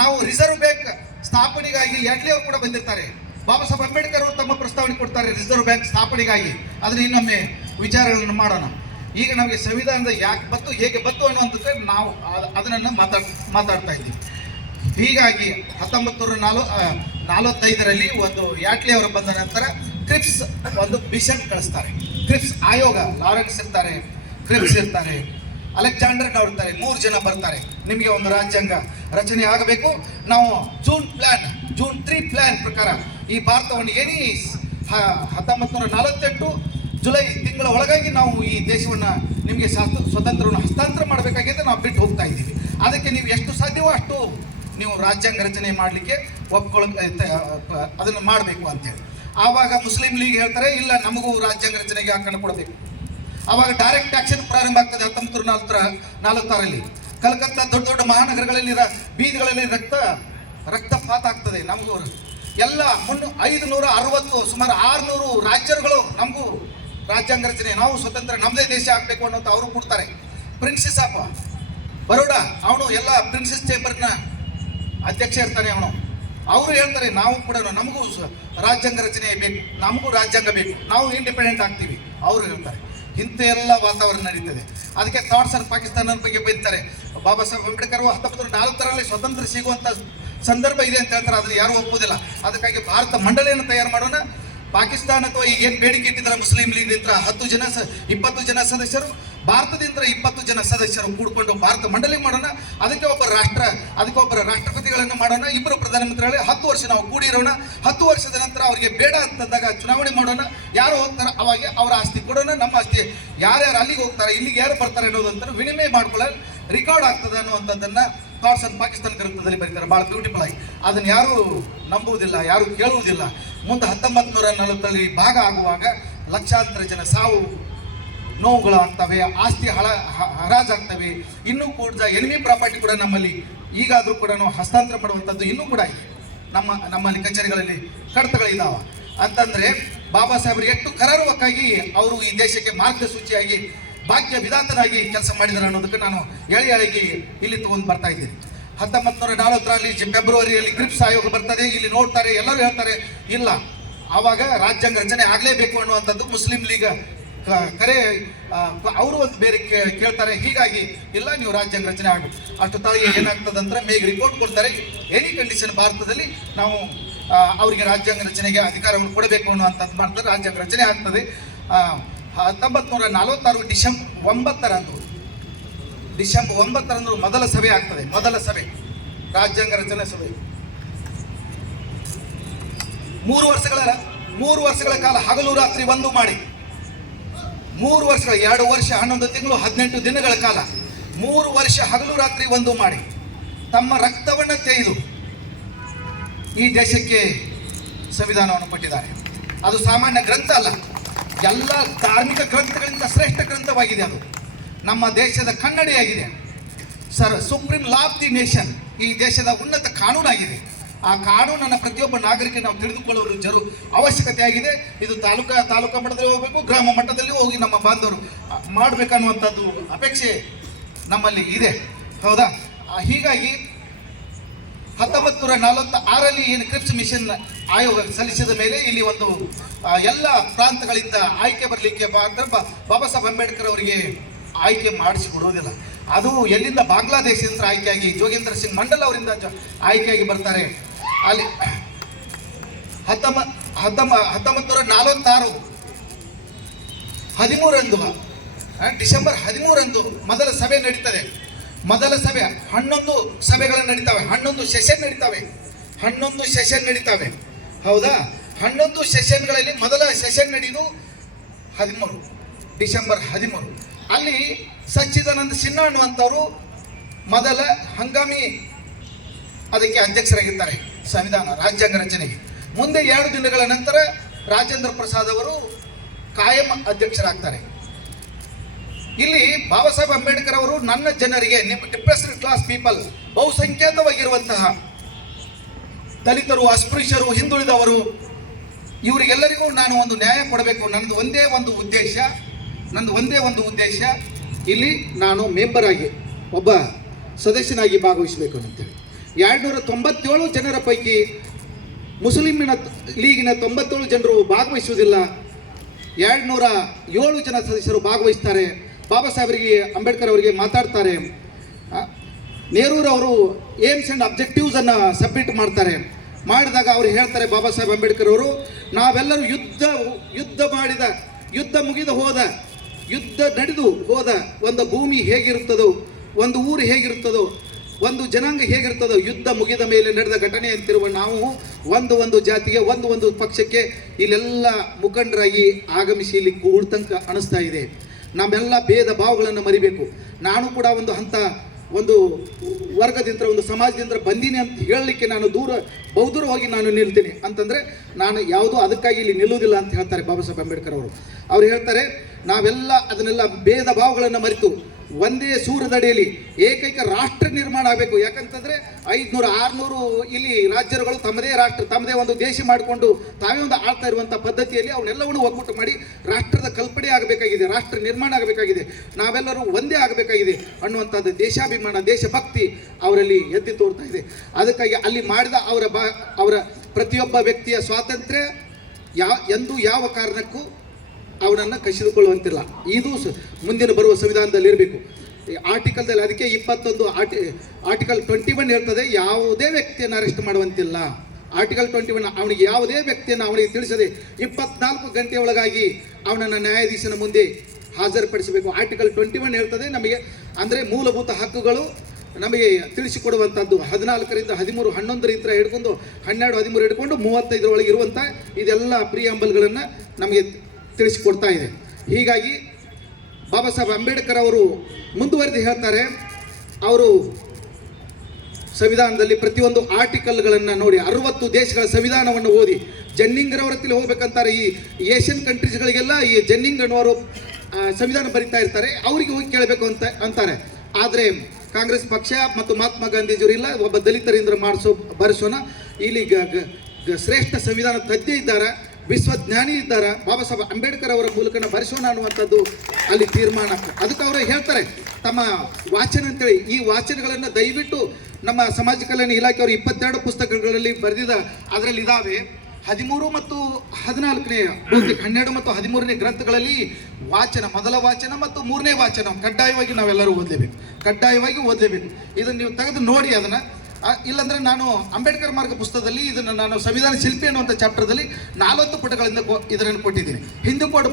ನಾವು ರಿಸರ್ವ್ ಬ್ಯಾಂಕ್ ಸ್ಥಾಪನೆಗಾಗಿ ಯಾಟ್ಲಿ ಅವರು ಕೂಡ ಬಂದಿರ್ತಾರೆ. ಬಾಬಾ ಸಾಹೇಬ್ ಅಂಬೇಡ್ಕರ್ ಅವರು ತಮ್ಮ ಪ್ರಸ್ತಾವನೆ ಕೊಡ್ತಾರೆ ರಿಸರ್ವ್ ಬ್ಯಾಂಕ್ ಸ್ಥಾಪನೆಗಾಗಿ. ಅದನ್ನು ಇನ್ನೊಮ್ಮೆ ವಿಚಾರಗಳನ್ನು ಮಾಡೋಣ. ಈಗ ನಮಗೆ ಸಂವಿಧಾನದ ಯಾಕೆ ಬತ್ತು, ಹೇಗೆ ಬತ್ತು ಅನ್ನುವಂಥದ್ದು ನಾವು ಅದನ್ನು ಮಾತಾಡ್ತಾ ಇದ್ದೀವಿ. ಹೀಗಾಗಿ 1945ರಲ್ಲಿ ಒಂದು ಯಾಟ್ಲಿ ಅವರು ಬಂದ ನಂತರ ಕ್ರಿಪ್ಸ್ ಒಂದು ಮಿಷನ್ ಕಳಿಸ್ತಾರೆ. ಕ್ರಿಪ್ಸ್ ಆಯೋಗ, ಲಾರೆನ್ಸ್ ಇರ್ತಾರೆ, ಕ್ರಿಪ್ಸ್ ಇರ್ತಾರೆ, ಅಲೆಕ್ಸಾಂಡರ್ ಇರ್ತಾರೆ. 3 ಜನ ಬರ್ತಾರೆ. ನಿಮಗೆ ಒಂದು ರಾಜ್ಯಾಂಗ ರಚನೆ ಆಗಬೇಕು. ನಾವು ಜೂನ್ 3 ಪ್ಲಾನ್ ಪ್ರಕಾರ ಈ ಭಾರತವನ್ನು 1948 ಜುಲೈ ತಿಂಗಳ ಒಳಗಾಗಿ ನಾವು ಈ ದೇಶವನ್ನು ನಿಮಗೆ ಸ್ವತಂತ್ರವನ್ನು ಹಸ್ತಾಂತರ ಮಾಡಬೇಕಾಗಿದೆ. ನಾವು ಬಿಟ್ಟು ಹೋಗ್ತಾ ಇದ್ದೀವಿ. ಅದಕ್ಕೆ ನೀವು ಎಷ್ಟು ಸಾಧ್ಯವೋ ಅಷ್ಟು ನೀವು ರಾಜ್ಯಾಂಗ ರಚನೆ ಮಾಡಲಿಕ್ಕೆ ಅದನ್ನು ಮಾಡಬೇಕು ಅಂತೇಳಿ. ಆವಾಗ ಮುಸ್ಲಿಂ ಲೀಗ್ ಹೇಳ್ತಾರೆ, ಇಲ್ಲ ನಮಗೂ ರಾಜ್ಯಾಂಗ ರಚನೆಗೆ ಹಾಕೊಂಡು ಕೊಡಬೇಕು. ಆವಾಗ ಡೈರೆಕ್ಟ್ ಆಕ್ಷನ್ ಪ್ರಾರಂಭ ಆಗ್ತದೆ 1946ರಲ್ಲಿ. ಕಲ್ಕತ್ತಾ ದೊಡ್ಡ ದೊಡ್ಡ ಮಹಾನಗರಗಳಲ್ಲಿ ಬೀದಿಗಳಲ್ಲಿ ರಕ್ತಪಾತ ಆಗ್ತದೆ. ನಮಗೂ ಎಲ್ಲ 560 ಸುಮಾರು 600 ರಾಜ್ಯಗಳು ನಮಗೂ ರಾಜ್ಯಾಂಗ ರಚನೆ, ನಾವು ಸ್ವತಂತ್ರ, ನಮ್ಮದೇ ದೇಶ ಆಗಬೇಕು ಅನ್ನೋದು ಅವರು ಕೊಡ್ತಾರೆ. ಪ್ರಿನ್ಸೆಸ್ ಆಫ್ ಬರೋಡಾ ಅವನು ಎಲ್ಲ ಪ್ರಿನ್ಸೆಸ್ ಚೇಂಬರ್ನ ಅಧ್ಯಕ್ಷ ಇರ್ತಾನೆ ಅವನು. ಅವರು ಹೇಳ್ತಾರೆ ನಾವು ಕೂಡ ನಮಗೂ ರಾಜ್ಯಾಂಗ ರಚನೆ ಬೇಕು, ನಮಗೂ ರಾಜ್ಯಾಂಗ ಬೇಕು, ನಾವು ಇಂಡಿಪೆಂಡೆಂಟ್ ಆಗ್ತೀವಿ ಅವರು ಹೇಳ್ತಾರೆ. ಇಂಥ ಎಲ್ಲ ವಾತಾವರಣ ನಡೀತದೆ. ಅದಕ್ಕೆ ಥಾಟ್ಸ್ ಆನ್ ಪಾಕಿಸ್ತಾನದ ಬಗ್ಗೆ ಬೈತಾರೆ. ಬಾಬಾ ಸಾಹೇಬ್ ಅಂಬೇಡ್ಕರ್ 1940ರಲ್ಲಿ ಸ್ವತಂತ್ರ ಸಿಗುವಂಥ ಸಂದರ್ಭ ಇದೆ ಅಂತ ಹೇಳ್ತಾರೆ. ಅದನ್ನು ಯಾರೂ ಒಪ್ಪೋದಿಲ್ಲ. ಅದಕ್ಕಾಗಿ ಭಾರತ ಮಂಡಳಿಯನ್ನು ತಯಾರು ಮಾಡೋಣ. ಪಾಕಿಸ್ತಾನ ಅಥವಾ ಈಗೇನು ಬೇಡಿಕೆ ಇಟ್ಟಿದ್ದಾರೆ ಮುಸ್ಲಿಂ ಲೀಗ್ನಿಂದ 20 ಜನ ಸದಸ್ಯರು, ಭಾರತದಿಂದ 20 ಜನ ಸದಸ್ಯರು ಕೂಡಿಕೊಂಡು ಭಾರತ ಮಂಡಳಿ ಮಾಡೋಣ. ಅದಕ್ಕೆ ಒಬ್ಬರ ರಾಷ್ಟ್ರಪತಿಗಳನ್ನು ಮಾಡೋಣ. 2 ಪ್ರಧಾನಮಂತ್ರಿಗಳು 10 ವರ್ಷ ನಾವು ಕೂಡಿರೋಣ. 10 ವರ್ಷದ ನಂತರ ಅವರಿಗೆ ಬೇಡ ಅಂತಂದಾಗ ಚುನಾವಣೆ ಮಾಡೋಣ. ಯಾರು ಹೋಗ್ತಾರೆ ಅವಾಗ ಅವರ ಆಸ್ತಿ ಕೊಡೋಣ. ನಮ್ಮ ಆಸ್ತಿ ಯಾರ್ಯಾರು ಅಲ್ಲಿಗೆ ಹೋಗ್ತಾರೆ, ಇಲ್ಲಿಗೆ ಯಾರು ಬರ್ತಾರೆ ಅನ್ನೋದಂತ ವಿನಿಮಯ ಮಾಡ್ಕೊಳ್ಳೋ ರೆಕಾರ್ಡ್ ಆಗ್ತದೆ ಅನ್ನುವಂಥದ್ದನ್ನು ಥಾಟ್ಸ್ ಆನ್ ಪಾಕಿಸ್ತಾನ ಗ್ರಂಥದಲ್ಲಿ ಬರೀತಾರೆ. ಭಾಳ ಬ್ಯೂಟಿಫುಲ್ ಆಗಿ. ಅದನ್ನು ಯಾರೂ ನಂಬುವುದಿಲ್ಲ, ಯಾರೂ ಕೇಳುವುದಿಲ್ಲ. ಮುಂದೆ 1940ರಲ್ಲಿ ಭಾಗ ಆಗುವಾಗ ಲಕ್ಷಾಂತರ ಜನ ಸಾವು ನೋವುಗಳಾಗ್ತವೆ, ಆಸ್ತಿ ಹರಾಜಾಗ್ತವೆ. ಇನ್ನೂ ಕೂಡ ಎನಿಮಿ ಪ್ರಾಪರ್ಟಿ ಕೂಡ ನಮ್ಮಲ್ಲಿ ಈಗಾದರೂ ಕೂಡ ನಾವು ಹಸ್ತಾಂತರ ಮಾಡುವಂಥದ್ದು ಇನ್ನೂ ಕೂಡ ಇದೆ. ನಮ್ಮಲ್ಲಿ ಕಚೇರಿಗಳಲ್ಲಿ ಕಡತಗಳಿದ್ದಾವೆ. ಅಂತಂದರೆ ಬಾಬಾ ಸಾಹೇಬರು ಎಷ್ಟು ಕರಾರುವಕ್ಕಾಗಿ ಅವರು ಈ ದೇಶಕ್ಕೆ ಮಾರ್ಗಸೂಚಿಯಾಗಿ ಭಾಗ್ಯ ವಿಧಾತನಾಗಿ ಕೆಲಸ ಮಾಡಿದ್ದಾರೆ ಅನ್ನೋದಕ್ಕೆ ನಾನು ಎಳೆಯಾಗಿ ಇಲ್ಲಿ ತಗೊಂಡು ಬರ್ತಾ ಇದ್ದೀನಿ. 1940ರಲ್ಲಿ ಫೆಬ್ರವರಿಯಲ್ಲಿ ಕ್ರಿಪ್ಸ್ ಆಯೋಗ ಬರ್ತದೆ. ಇಲ್ಲಿ ನೋಡ್ತಾರೆ, ಎಲ್ಲರೂ ಹೇಳ್ತಾರೆ ಇಲ್ಲ ಆವಾಗ ರಾಜ್ಯಾಂಗ ರಚನೆ ಆಗಲೇಬೇಕು ಅನ್ನುವಂಥದ್ದು ಮುಸ್ಲಿಂ ಲೀಗ್ ಕರೆ ಅವರು ಒಂದು ಬೇರೆ ಕೇಳ್ತಾರೆ. ಹೀಗಾಗಿ ಇಲ್ಲ ನೀವು ರಾಜ್ಯಾಂಗ ರಚನೆ ಆಗಬೇಕು. ಅಷ್ಟು ತಾಯಿ ಏನಾಗ್ತದೆ ಅಂದ್ರೆ ಮೇಗ್ ರಿಪೋರ್ಟ್ ಕೊಡ್ತಾರೆ. ಎನಿ ಕಂಡೀಷನ್ ಭಾರತದಲ್ಲಿ ನಾವು ಅವರಿಗೆ ರಾಜ್ಯಾಂಗ ರಚನೆಗೆ ಅಧಿಕಾರವನ್ನು ಕೊಡಬೇಕು ಅನ್ನುವಂಥದ್ದು ಮಾಡ್ತಾರೆ. ರಾಜ್ಯಾಂಗ ರಚನೆ ಆಗ್ತದೆ. 1946 ಡಿಸೆಂಬರ್ 9ರಂದು ಮೊದಲ ಸಭೆ ಆಗ್ತದೆ. ಮೊದಲ ಸಭೆ ರಾಜ್ಯಾಂಗ ರಚನಾ ಸಭೆ 3 ವರ್ಷಗಳ ಕಾಲ ಹಗಲು ರಾತ್ರಿ ಒಂದು ಮಾಡಿ 3 ವರ್ಷಗಳ 2 ವರ್ಷ 11 ತಿಂಗಳು 18 ದಿನಗಳ ಕಾಲ 3 ವರ್ಷ ಹಗಲು ರಾತ್ರಿ ಒಂದು ಮಾಡಿ ತಮ್ಮ ರಕ್ತವನ್ನು ತೆಗೆದು ಈ ದೇಶಕ್ಕೆ ಸಂವಿಧಾನವನ್ನು ಕೊಟ್ಟಿದ್ದಾರೆ. ಅದು ಸಾಮಾನ್ಯ ಗ್ರಂಥ ಅಲ್ಲ, ಎಲ್ಲ ಧಾರ್ಮಿಕ ಗ್ರಂಥಗಳಿಂದ ಶ್ರೇಷ್ಠ ಗ್ರಂಥವಾಗಿದೆ. ಅದು ನಮ್ಮ ದೇಶದ ಕನ್ನಡಿಯಾಗಿದೆ. Supreme law of the nation, ಈ ದೇಶದ ಉನ್ನತ ಕಾನೂನಾಗಿದೆ. ಆ ಕಾನೂನನ್ನು ಪ್ರತಿಯೊಬ್ಬ ನಾಗರಿಕ ನಾವು ತಿಳಿದುಕೊಳ್ಳುವುದು ಅವಶ್ಯಕತೆ ಆಗಿದೆ. ಇದು ತಾಲೂಕಾ ಮಟ್ಟದಲ್ಲಿ ಹೋಗಬೇಕು, ಗ್ರಾಮ ಮಟ್ಟದಲ್ಲಿ ಹೋಗಿ ನಮ್ಮ ಬಾಂಧವರು ಮಾಡಬೇಕನ್ನುವಂಥದ್ದು ಅಪೇಕ್ಷೆ ನಮ್ಮಲ್ಲಿ ಇದೆ. ಹೌದಾ? ಹೀಗಾಗಿ 1946ರಲ್ಲಿ ಏನು ಕ್ರಿಪ್ಸ್ ಮಿಷನ್ ಆಯೋಗ ಸಲ್ಲಿಸಿದ ಮೇಲೆ ಇಲ್ಲಿ ಒಂದು ಎಲ್ಲ ಪ್ರಾಂತಗಳಿಂದ ಆಯ್ಕೆ ಬರಲಿಕ್ಕೆ ಬಾಬಾ ಸಾಹೇಬ್ ಅಂಬೇಡ್ಕರ್ ಅವರಿಗೆ ಆಯ್ಕೆ ಮಾಡಿಸಿಕೊಡುವುದಿಲ್ಲ. ಅದು ಎಲ್ಲಿಂದ ಬಾಂಗ್ಲಾದೇಶದಿಂದ ಆಯ್ಕೆಯಾಗಿ ಜೋಗೇಂದ್ರ ಸಿಂಗ್ ಮಂಡಲ್ ಅವರಿಂದ ಆಯ್ಕೆಯಾಗಿ ಬರ್ತಾರೆ. ಅಲ್ಲಿ 1946 13ರಂದು ಡಿಸೆಂಬರ್ 13ರಂದು ಮೊದಲ ಸಭೆ ನಡೀತದೆ. ಮೊದಲ ಸಭೆ 11 ಸಭೆಗಳು ನಡೀತವೆ, 11 ಸೆಷನ್ ನಡೀತವೆ, 11 ಸೆಷನ್ ನಡೀತವೆ. ಹೌದಾ? 11 ಸೆಷನ್ಗಳಲ್ಲಿ ಮೊದಲ ಸೆಷನ್ ನಡೆಯುವುದು 13 ಡಿಸೆಂಬರ್ 13. ಅಲ್ಲಿ ಸಚ್ಚಿದಾನಂದ ಸಿನ್ಹಾ ಅನ್ನುವಂಥವರು ಮೊದಲ ಹಂಗಾಮಿ ಅದಕ್ಕೆ ಅಧ್ಯಕ್ಷರಾಗಿದ್ದಾರೆ ಸಂವಿಧಾನ ರಾಜ್ಯಾಂಗ ರಚನೆಗೆ. ಮುಂದೆ 2 ದಿನಗಳ ನಂತರ ರಾಜೇಂದ್ರ ಪ್ರಸಾದ್ ಅವರು ಕಾಯಂ ಅಧ್ಯಕ್ಷರಾಗ್ತಾರೆ. ಇಲ್ಲಿ ಬಾಬಾ ಸಾಹೇಬ್ ಅಂಬೇಡ್ಕರ್ ಅವರು ನನ್ನ ಜನರಿಗೆ, ಡಿಪ್ರೆಸ್ಡ್ ಕ್ಲಾಸ್ ಪೀಪಲ್, ಬಹುಸಂಖ್ಯಾತವಾಗಿರುವಂತಹ ದಲಿತರು, ಅಸ್ಪೃಶ್ಯರು, ಹಿಂದುಳಿದವರು, ಇವರಿಗೆಲ್ಲರಿಗೂ ನಾನು ಒಂದು ನ್ಯಾಯ ಕೊಡಬೇಕು. ನಂದು ಒಂದೇ ಒಂದು ಉದ್ದೇಶ ಇಲ್ಲಿ ನಾನು ಮೆಂಬರ್ ಆಗಿ ಒಬ್ಬ ಸದಸ್ಯನಾಗಿ ಭಾಗವಹಿಸಬೇಕು ಅಂತೇಳಿ. 297 ಜನರ ಪೈಕಿ ಮುಸ್ಲಿಮಿನ ಲೀಗಿನ 97 ಜನರು ಭಾಗವಹಿಸುವುದಿಲ್ಲ. 207 ಜನ ಸದಸ್ಯರು ಭಾಗವಹಿಸ್ತಾರೆ. ಬಾಬಾ ಸಾಹೇಬರಿಗೆ ಅಂಬೇಡ್ಕರ್ ಅವರಿಗೆ ಮಾತಾಡ್ತಾರೆ. ನೆಹರೂರವರು ಏಮ್ಸ್ ಆ್ಯಂಡ್ ಅಬ್ಜೆಕ್ಟಿವ್ಸನ್ನು ಸಬ್ಮಿಟ್ ಮಾಡ್ತಾರೆ. ಮಾಡಿದಾಗ ಅವರು ಹೇಳ್ತಾರೆ, ಬಾಬಾ ಸಾಹೇಬ್ ಅಂಬೇಡ್ಕರ್ ಅವರು, ನಾವೆಲ್ಲರೂ ಯುದ್ಧ ನಡೆದು ಹೋದ ಒಂದು ಭೂಮಿ ಹೇಗಿರುತ್ತದೋ, ಒಂದು ಊರು ಹೇಗಿರುತ್ತದೋ, ಒಂದು ಜನಾಂಗ ಹೇಗಿರ್ತದೋ, ಯುದ್ಧ ಮುಗಿದ ಮೇಲೆ ನಡೆದ ಘಟನೆ ಅಂತಿರುವ ನಾವು ಒಂದು ಜಾತಿಗೆ ಒಂದು ಪಕ್ಷಕ್ಕೆ ಇಲ್ಲೆಲ್ಲ ಮುಖಂಡರಾಗಿ ಆಗಮಿಸಿ ಇಲ್ಲಿ ಕೂಡ್ತಂಕ ಅನಿಸ್ತಾ ಇದೆ. ನಮ್ಮೆಲ್ಲ ಭೇದ ಭಾವಗಳನ್ನು ಮರಿಬೇಕು. ನಾನು ಕೂಡ ಒಂದು ವರ್ಗದಿಂದ, ಒಂದು ಸಮಾಜದಿಂದ ಬಂದೀನಿ ಅಂತ ಹೇಳಲಿಕ್ಕೆ ನಾನು ಬಹುದೂರವಾಗಿ ನಾನು ನಿಲ್ತೀನಿ ಅಂತಂದರೆ ನಾನು ಯಾವುದೂ ಅದಕ್ಕಾಗಿ ಇಲ್ಲಿ ನಿಲ್ಲುವುದಿಲ್ಲ ಅಂತ ಹೇಳ್ತಾರೆ ಬಾಬಾ ಸಾಹೇಬ್ ಅಂಬೇಡ್ಕರ್ ಅವರು. ಅವ್ರು ಹೇಳ್ತಾರೆ, ನಾವೆಲ್ಲ ಅದನ್ನೆಲ್ಲ ಭೇದ ಭಾವಗಳನ್ನು ಮರೆತು ಒಂದೇ ಸೂರದಡಿಯಲ್ಲಿ ಏಕೈಕ ರಾಷ್ಟ್ರ ನಿರ್ಮಾಣ ಆಗಬೇಕು. ಯಾಕಂತಂದರೆ 500-600 ಇಲ್ಲಿ ರಾಜ್ಯಗಳು ತಮ್ಮದೇ ರಾಷ್ಟ್ರ, ತಮ್ಮದೇ ಒಂದು ದೇಶ ಮಾಡಿಕೊಂಡು ತಾವೇ ಒಂದು ಆಳ್ತಾ ಇರುವಂಥ ಪದ್ಧತಿಯಲ್ಲಿ ಅವನ್ನೆಲ್ಲವನ್ನು ಒಕ್ಕೂಟ ಮಾಡಿ ರಾಷ್ಟ್ರದ ಕಲ್ಪನೆ ಆಗಬೇಕಾಗಿದೆ, ರಾಷ್ಟ್ರ ನಿರ್ಮಾಣ ಆಗಬೇಕಾಗಿದೆ, ನಾವೆಲ್ಲರೂ ಒಂದೇ ಆಗಬೇಕಾಗಿದೆ ಅನ್ನುವಂಥದ್ದು ದೇಶಾಭಿಮಾನ, ದೇಶಭಕ್ತಿ ಅವರಲ್ಲಿ ಎತ್ತಿ ತೋರ್ತಾ ಇದೆ. ಅದಕ್ಕಾಗಿ ಅಲ್ಲಿ ಮಾಡಿದ ಅವರ ಪ್ರತಿಯೊಬ್ಬ ವ್ಯಕ್ತಿಯ ಸ್ವಾತಂತ್ರ್ಯ ಎಂದೂ ಯಾವ ಕಾರಣಕ್ಕೂ ಅವನನ್ನು ಕಸಿದುಕೊಳ್ಳುವಂತಿಲ್ಲ. ಇದು ಮುಂದಿನ ಬರುವ ಸಂವಿಧಾನದಲ್ಲಿ ಇರಬೇಕು. ಆರ್ಟಿಕಲ್ದಲ್ಲಿ ಅದಕ್ಕೆ 21 ಆರ್ಟಿಕಲ್ 21 ಹೇಳ್ತದೆ, ಯಾವುದೇ ವ್ಯಕ್ತಿಯನ್ನು ಅರೆಸ್ಟ್ ಮಾಡುವಂತಿಲ್ಲ. ಆರ್ಟಿಕಲ್ 21 ಅವನಿಗೆ ಯಾವುದೇ ವ್ಯಕ್ತಿಯನ್ನು ಅವನಿಗೆ ತಿಳಿಸದೆ 24 ಗಂಟೆ ಒಳಗಾಗಿ ಅವನನ್ನು ನ್ಯಾಯಾಧೀಶನ ಮುಂದೆ ಹಾಜರುಪಡಿಸಬೇಕು. ಆರ್ಟಿಕಲ್ 21 ಹೇಳ್ತದೆ ನಮಗೆ, ಅಂದರೆ ಮೂಲಭೂತ ಹಕ್ಕುಗಳು ನಮಗೆ ತಿಳಿಸಿಕೊಡುವಂಥದ್ದು 14ರಿಂದ 13, 11ರಿಂದ ಹಿಡ್ಕೊಂಡು 12, 13 ಹಿಡ್ಕೊಂಡು 35 ಒಳಗೆ ಇರುವಂಥ ಇದೆಲ್ಲ ಪ್ರಿಯಾಂಬಲ್ಗಳನ್ನು ನಮಗೆ ತಿಳಿಸಿಕೊಡ್ತಾ ಇದೆ. ಹೀಗಾಗಿ ಬಾಬಾ ಸಾಹೇಬ್ ಅಂಬೇಡ್ಕರ್ ಅವರು ಮುಂದುವರೆದು ಹೇಳ್ತಾರೆ, ಅವರು ಸಂವಿಧಾನದಲ್ಲಿ ಪ್ರತಿಯೊಂದು ಆರ್ಟಿಕಲ್ಗಳನ್ನು ನೋಡಿ 60 ದೇಶಗಳ ಸಂವಿಧಾನವನ್ನು ಓದಿ ಜನ್ನಿಂಗರ್ ಅವರ ಹತ್ತಿರ ಹೋಗ್ಬೇಕಂತಾರೆ. ಈ ಏಷ್ಯನ್ ಕಂಟ್ರೀಸ್ಗಳಿಗೆಲ್ಲ ಈ ಜನ್ನಿಂಗ್ ಅನ್ನೋರು ಸಂವಿಧಾನ ಬರೀತಾ ಇರ್ತಾರೆ, ಅವರಿಗೆ ಹೋಗಿ ಕೇಳಬೇಕು ಅಂತಾರೆ. ಆದರೆ ಕಾಂಗ್ರೆಸ್ ಪಕ್ಷ ಮತ್ತು ಮಹಾತ್ಮ ಗಾಂಧೀಜಿಯವರು ಇಲ್ಲ, ಒಬ್ಬ ದಲಿತರಿಂದ ಬರೆಸೋಣ, ಇಲ್ಲಿ ಶ್ರೇಷ್ಠ ಸಂವಿಧಾನ ತಜ್ಞ ಇದ್ದಾರೆ, ವಿಶ್ವಜ್ಞಾನಿ ಇದ್ದಾರೆ, ಬಾಬಾ ಸಾಹೇಬ್ ಅಂಬೇಡ್ಕರ್ ಅವರ ಮೂಲಕ ಬರೆಸೋಣ ಅನ್ನುವಂಥದ್ದು ಅಲ್ಲಿ ತೀರ್ಮಾನ. ಅದಕ್ಕೆ ಅವರು ಹೇಳ್ತಾರೆ ತಮ್ಮ ವಾಚನ ಅಂತೇಳಿ, ಈ ವಾಚನಗಳನ್ನು ದಯವಿಟ್ಟು ನಮ್ಮ ಸಮಾಜ ಕಲ್ಯಾಣ ಇಲಾಖೆಯವರು 22 ಪುಸ್ತಕಗಳಲ್ಲಿ ಬರೆದಿದ, ಅದರಲ್ಲಿ ಇದ್ದಾವೆ 13 ಮತ್ತು 14ನೇ 12 ಮತ್ತು 13ನೇ ಗ್ರಂಥಗಳಲ್ಲಿ ವಾಚನ, ಮೊದಲ ವಾಚನ ಮತ್ತು 3ನೇ ವಾಚನ ಕಡ್ಡಾಯವಾಗಿ ನಾವೆಲ್ಲರೂ ಓದಲೇಬೇಕು. ಇದನ್ನು ನೀವು ತೆಗೆದು ನೋಡಿ ಅದನ್ನು. ಇಲ್ಲಾಂದರೆ ನಾನು ಅಂಬೇಡ್ಕರ್ ಮಾರ್ಗ ಪುಸ್ತಕದಲ್ಲಿ ಇದನ್ನು ನಾನು ಸಂವಿಧಾನ ಶಿಲ್ಪಿ ಅನ್ನುವಂಥ ಚಾಪ್ಟರ್ದಲ್ಲಿ 40 ಪುಟಗಳಿಂದ ಇದನ್ನು ಕೊಟ್ಟಿದ್ದೀನಿ. ಹಿಂದೂ ಕೋಡ್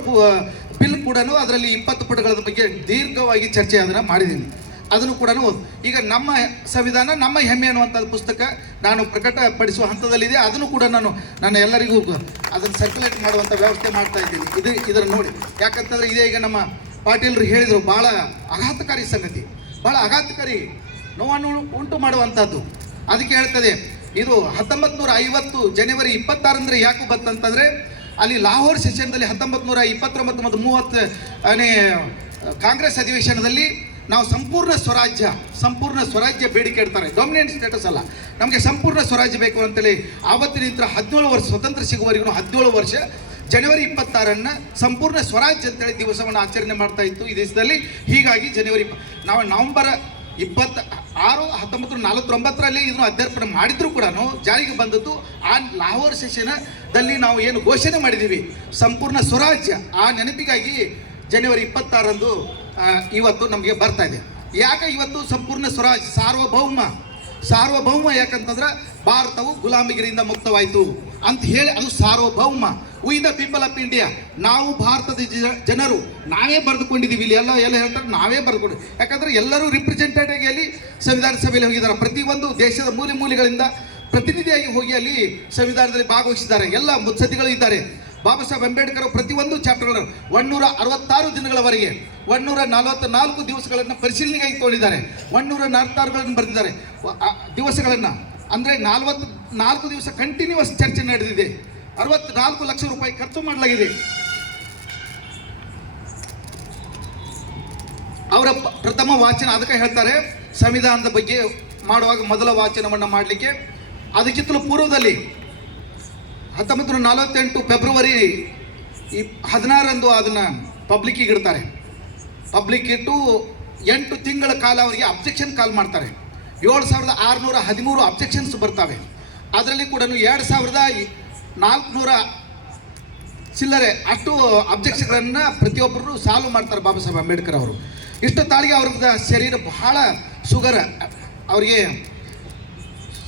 ಬಿಲ್ ಕೂಡ ಅದರಲ್ಲಿ 20 ಪುಟಗಳ ಬಗ್ಗೆ ದೀರ್ಘವಾಗಿ ಚರ್ಚೆ ಅದನ್ನು ಮಾಡಿದ್ದೀನಿ. ಅದನ್ನು ಕೂಡ ಓದು. ಈಗ ನಮ್ಮ ಸಂವಿಧಾನ ನಮ್ಮ ಹೆಮ್ಮೆ ಅನ್ನುವಂಥದ್ದು ಪುಸ್ತಕ ನಾನು ಪ್ರಕಟಪಡಿಸುವ ಹಂತದಲ್ಲಿದೆ. ಅದನ್ನು ಕೂಡ ನಾನು ನನ್ನ ಎಲ್ಲರಿಗೂ ಅದನ್ನು ಸರ್ಕ್ಯುಲೇಟ್ ಮಾಡುವಂಥ ವ್ಯವಸ್ಥೆ ಮಾಡ್ತಾ ಇದ್ದೀನಿ. ಇದನ್ನು ನೋಡಿ, ಯಾಕಂತಂದರೆ ಇದೇ ಈಗ ನಮ್ಮ ಪಾಟೀಲರು ಹೇಳಿದರು, ಭಾಳ ಆಘಾತಕಾರಿ ಸಂಗತಿ, ಭಾಳ ಆಘಾತಕಾರಿ ನೋವನ್ನು ಉಂಟು ಮಾಡುವಂಥದ್ದು. ಅದಕ್ಕೆ ಹೇಳ್ತದೆ, ಇದು 1950 ಜನವರಿ 26 ಯಾಕೆ ಬಂತಂತಂದರೆ, ಅಲ್ಲಿ ಲಾಹೋರ್ ಸೆಷನ್ದಲ್ಲಿ 1929 ಮತ್ತು 30ನೇ ಕಾಂಗ್ರೆಸ್ ಅಧಿವೇಶನದಲ್ಲಿ ನಾವು ಸಂಪೂರ್ಣ ಸ್ವರಾಜ್ಯ ಬೇಡಿಕೆ ಇಡ್ತಾರೆ. ಡೊಮಿನೆಂಟ್ ಸ್ಟೇಟಸ್ ಅಲ್ಲ, ನಮಗೆ ಸಂಪೂರ್ಣ ಸ್ವರಾಜ್ಯ ಬೇಕು ಅಂತೇಳಿ ಆವತ್ತಿನಿಂದ 17 ವರ್ಷ ಸ್ವತಂತ್ರ ಸಿಗುವವರೆಗೂ 17 ವರ್ಷ ಜನವರಿ 26 ಸಂಪೂರ್ಣ ಸ್ವರಾಜ್ಯ ಅಂತೇಳಿ ದಿವಸವನ್ನು ಆಚರಣೆ ಮಾಡ್ತಾ ಇತ್ತು ಈ ದೇಶದಲ್ಲಿ. ಹೀಗಾಗಿ ನಾವು ನವೆಂಬರ್ 26, 1949 ಇದನ್ನು ಅಧ್ಯರ್ಪಣೆ ಮಾಡಿದ್ರು ಕೂಡ ಜಾರಿಗೆ ಬಂದದ್ದು ಆ ಲಾಹೋರ್ ಸೆಷನ್ದಲ್ಲಿ ನಾವು ಏನು ಘೋಷಣೆ ಮಾಡಿದ್ದೀವಿ ಸಂಪೂರ್ಣ ಸ್ವರಾಜ್ಯ, ಆ ನೆನಪಿಗಾಗಿ ಜನವರಿ 26 ಇವತ್ತು ನಮಗೆ ಬರ್ತಾ ಇದೆ. ಯಾಕೆ ಇವತ್ತು ಸಂಪೂರ್ಣ ಸ್ವರಾಜ್ ಸಾರ್ವಭೌಮ ಯಾಕಂತಂದ್ರೆ ಭಾರತವು ಗುಲಾಮಿಗಿರಿಯಿಂದ ಮುಕ್ತವಾಯಿತು ಅಂತ ಹೇಳಿ, ಅದು ಸಾರ್ವಭೌಮ. We the people of India, ನಾವು ಭಾರತದ ಜನರು ನಾವೇ ಬರೆದುಕೊಂಡಿದ್ದೀವಿ. ಇಲ್ಲಿ ಎಲ್ಲ ಹೇಳ್ತಾರೆ ನಾವೇ ಬರೆದುಕೊಂಡು, ಯಾಕಂದರೆ ಎಲ್ಲರೂ ರಿಪ್ರೆಸೆಂಟೇಟಿವ್ ಅಲ್ಲಿ ಸಂವಿಧಾನ ಸಭೆಯಲ್ಲಿ ಹೋಗಿದ್ದಾರೆ. ಪ್ರತಿಯೊಂದು ದೇಶದ ಮೂಲೆಗಳಿಂದ ಪ್ರತಿನಿಧಿಯಾಗಿ ಹೋಗಿ ಅಲ್ಲಿ ಸಂವಿಧಾನದಲ್ಲಿ ಭಾಗವಹಿಸಿದ್ದಾರೆ. ಎಲ್ಲ ಮುತ್ಸದ್ದಿಗಳು ಇದ್ದಾರೆ. ಬಾಬಾ ಸಾಹೇಬ್ ಅಂಬೇಡ್ಕರ್ ಪ್ರತಿಯೊಂದು ಚಾಪ್ಟರ್ಗಳು 166 ದಿನಗಳವರೆಗೆ 144 ದಿವಸಗಳನ್ನು ಪರಿಶೀಲನೆಗೆ ಇಟ್ಕೊಂಡಿದ್ದಾರೆ. 146ಗಳನ್ನು ಬರೆದಿದ್ದಾರೆ ದಿವಸಗಳನ್ನು. ಅಂದರೆ 44 ದಿವಸ ಕಂಟಿನ್ಯೂಸ್ ಚರ್ಚೆ ನಡೆದಿದೆ. 64 ಲಕ್ಷ ರೂಪಾಯಿ ಖರ್ಚು ಮಾಡಲಾಗಿದೆ. ಅವರ ಪ್ರಥಮ ವಾಚನ, ಅದಕ್ಕೆ ಹೇಳ್ತಾರೆ ಸಂವಿಧಾನದ ಬಗ್ಗೆ ಮಾಡುವಾಗ ಮೊದಲ ವಾಚನವನ್ನು ಮಾಡಲಿಕ್ಕೆ ಅದಕ್ಕಿಂತಲೂ ಪೂರ್ವದಲ್ಲಿ 1948 ಫೆಬ್ರವರಿ 16 ಅದನ್ನು ಪಬ್ಲಿಕ್ಕಿಗೆ ಇಡ್ತಾರೆ. ಪಬ್ಲಿಕ್ ಇಟ್ಟು 8 ತಿಂಗಳ ಕಾಲ ಅವರಿಗೆ ಅಬ್ಜೆಕ್ಷನ್ ಕಾಲ್ ಮಾಡ್ತಾರೆ. 7613 ಅಬ್ಜೆಕ್ಷನ್ಸ್ ಬರ್ತವೆ. ಅದರಲ್ಲಿ ಕೂಡ 2400 ಚಿಲ್ಲರೆ ಅಷ್ಟು ಅಬ್ಜೆಕ್ಷನ್ಗಳನ್ನು ಪ್ರತಿಯೊಬ್ಬರು ಸಾಲ್ವ್ ಮಾಡ್ತಾರೆ ಬಾಬಾ ಸಾಹೇಬ್ ಅಂಬೇಡ್ಕರ್ ಅವರು. ಇಷ್ಟು ತಾಳಿಗೆ ಅವ್ರದ್ದು ಶರೀರ ಬಹಳ ಶುಗರ್, ಅವರಿಗೆ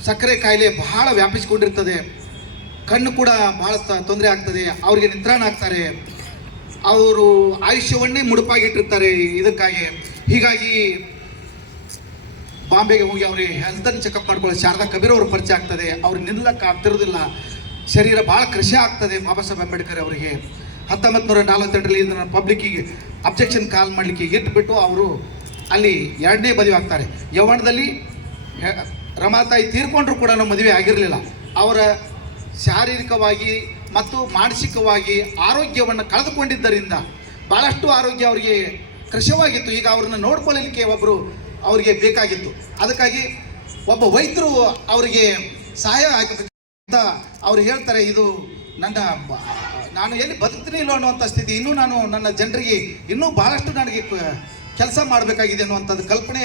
ಸಕ್ಕರೆ ಕಾಯಿಲೆ ಬಹಳ ವ್ಯಾಪಿಸಿಕೊಂಡಿರ್ತದೆ. ಕಣ್ಣು ಕೂಡ ಬಹಳ ತೊಂದರೆ ಆಗ್ತದೆ. ಅವರಿಗೆ ನಿದ್ರಾಣ ಆಗ್ತಾರೆ. ಅವರು ಆಯುಷ್ಯವನ್ನೇ ಮುಡುಪಾಗಿಟ್ಟಿರ್ತಾರೆ ಇದಕ್ಕಾಗಿ. ಹೀಗಾಗಿ ಬಾಂಬೆಗೆ ಹೋಗಿ ಅವ್ರಿಗೆ ಹೆಲ್ತನ್ನು ಚೆಕಪ್ ಮಾಡ್ಕೊಳ್ಳಿ. ಶಾರದಾ ಕಬೀರ್ ಅವ್ರ ಪರಿಚಯ ಆಗ್ತದೆ. ಅವ್ರಿಗೆ ನಿಲ್ಲಕ್ಕೆ ಆಗ್ತಿರೋದಿಲ್ಲ, ಶರೀರ ಭಾಳ ಕೃಷಿ ಆಗ್ತದೆ ಬಾಬಾ ಸಾಹೇಬ್ ಅಂಬೇಡ್ಕರ್ ಅವರಿಗೆ. 1948 ಇದನ್ನು ಪಬ್ಲಿಕ್ಕಿಗೆ ಅಬ್ಜೆಕ್ಷನ್ ಕಾಲ್ ಮಾಡಲಿಕ್ಕೆ ಇಟ್ಬಿಟ್ಟು ಅವರು ಅಲ್ಲಿ 2ನೇ ಮದುವೆ ಆಗ್ತಾರೆ. ಯೌವನದಲ್ಲಿ ರಮಾತಾಯಿ ತೀರ್ಕೊಂಡ್ರು ಕೂಡ ಮದುವೆ ಆಗಿರಲಿಲ್ಲ. ಅವರ ಶಾರೀರಿಕವಾಗಿ ಮತ್ತು ಮಾನಸಿಕವಾಗಿ ಆರೋಗ್ಯವನ್ನು ಕಳೆದುಕೊಂಡಿದ್ದರಿಂದ ಭಾಳಷ್ಟು ಆರೋಗ್ಯ ಅವರಿಗೆ ಕೃಶವಾಗಿತ್ತು. ಈಗ ಅವ್ರನ್ನ ನೋಡ್ಕೊಳ್ಳಲಿಕ್ಕೆ ಒಬ್ಬರು ಅವರಿಗೆ ಬೇಕಾಗಿತ್ತು. ಅದಕ್ಕಾಗಿ ಒಬ್ಬ ವೈದ್ಯರು ಅವರಿಗೆ ಸಹಾಯ ಆಗಬೇಕು ಅಂತ ಅವ್ರು ಹೇಳ್ತಾರೆ. ಇದು ನಾನು ಎಲ್ಲಿ ಬದುಕ್ತೀನಿ ಇಲ್ಲೋ ಅನ್ನುವಂಥ ಸ್ಥಿತಿ, ಇನ್ನೂ ನಾನು ನನ್ನ ಜನರಿಗೆ ಇನ್ನೂ ಭಾಳಷ್ಟು ನನಗೆ ಕೆಲಸ ಮಾಡಬೇಕಾಗಿದೆ ಅನ್ನುವಂಥದ್ದು ಕಲ್ಪನೆ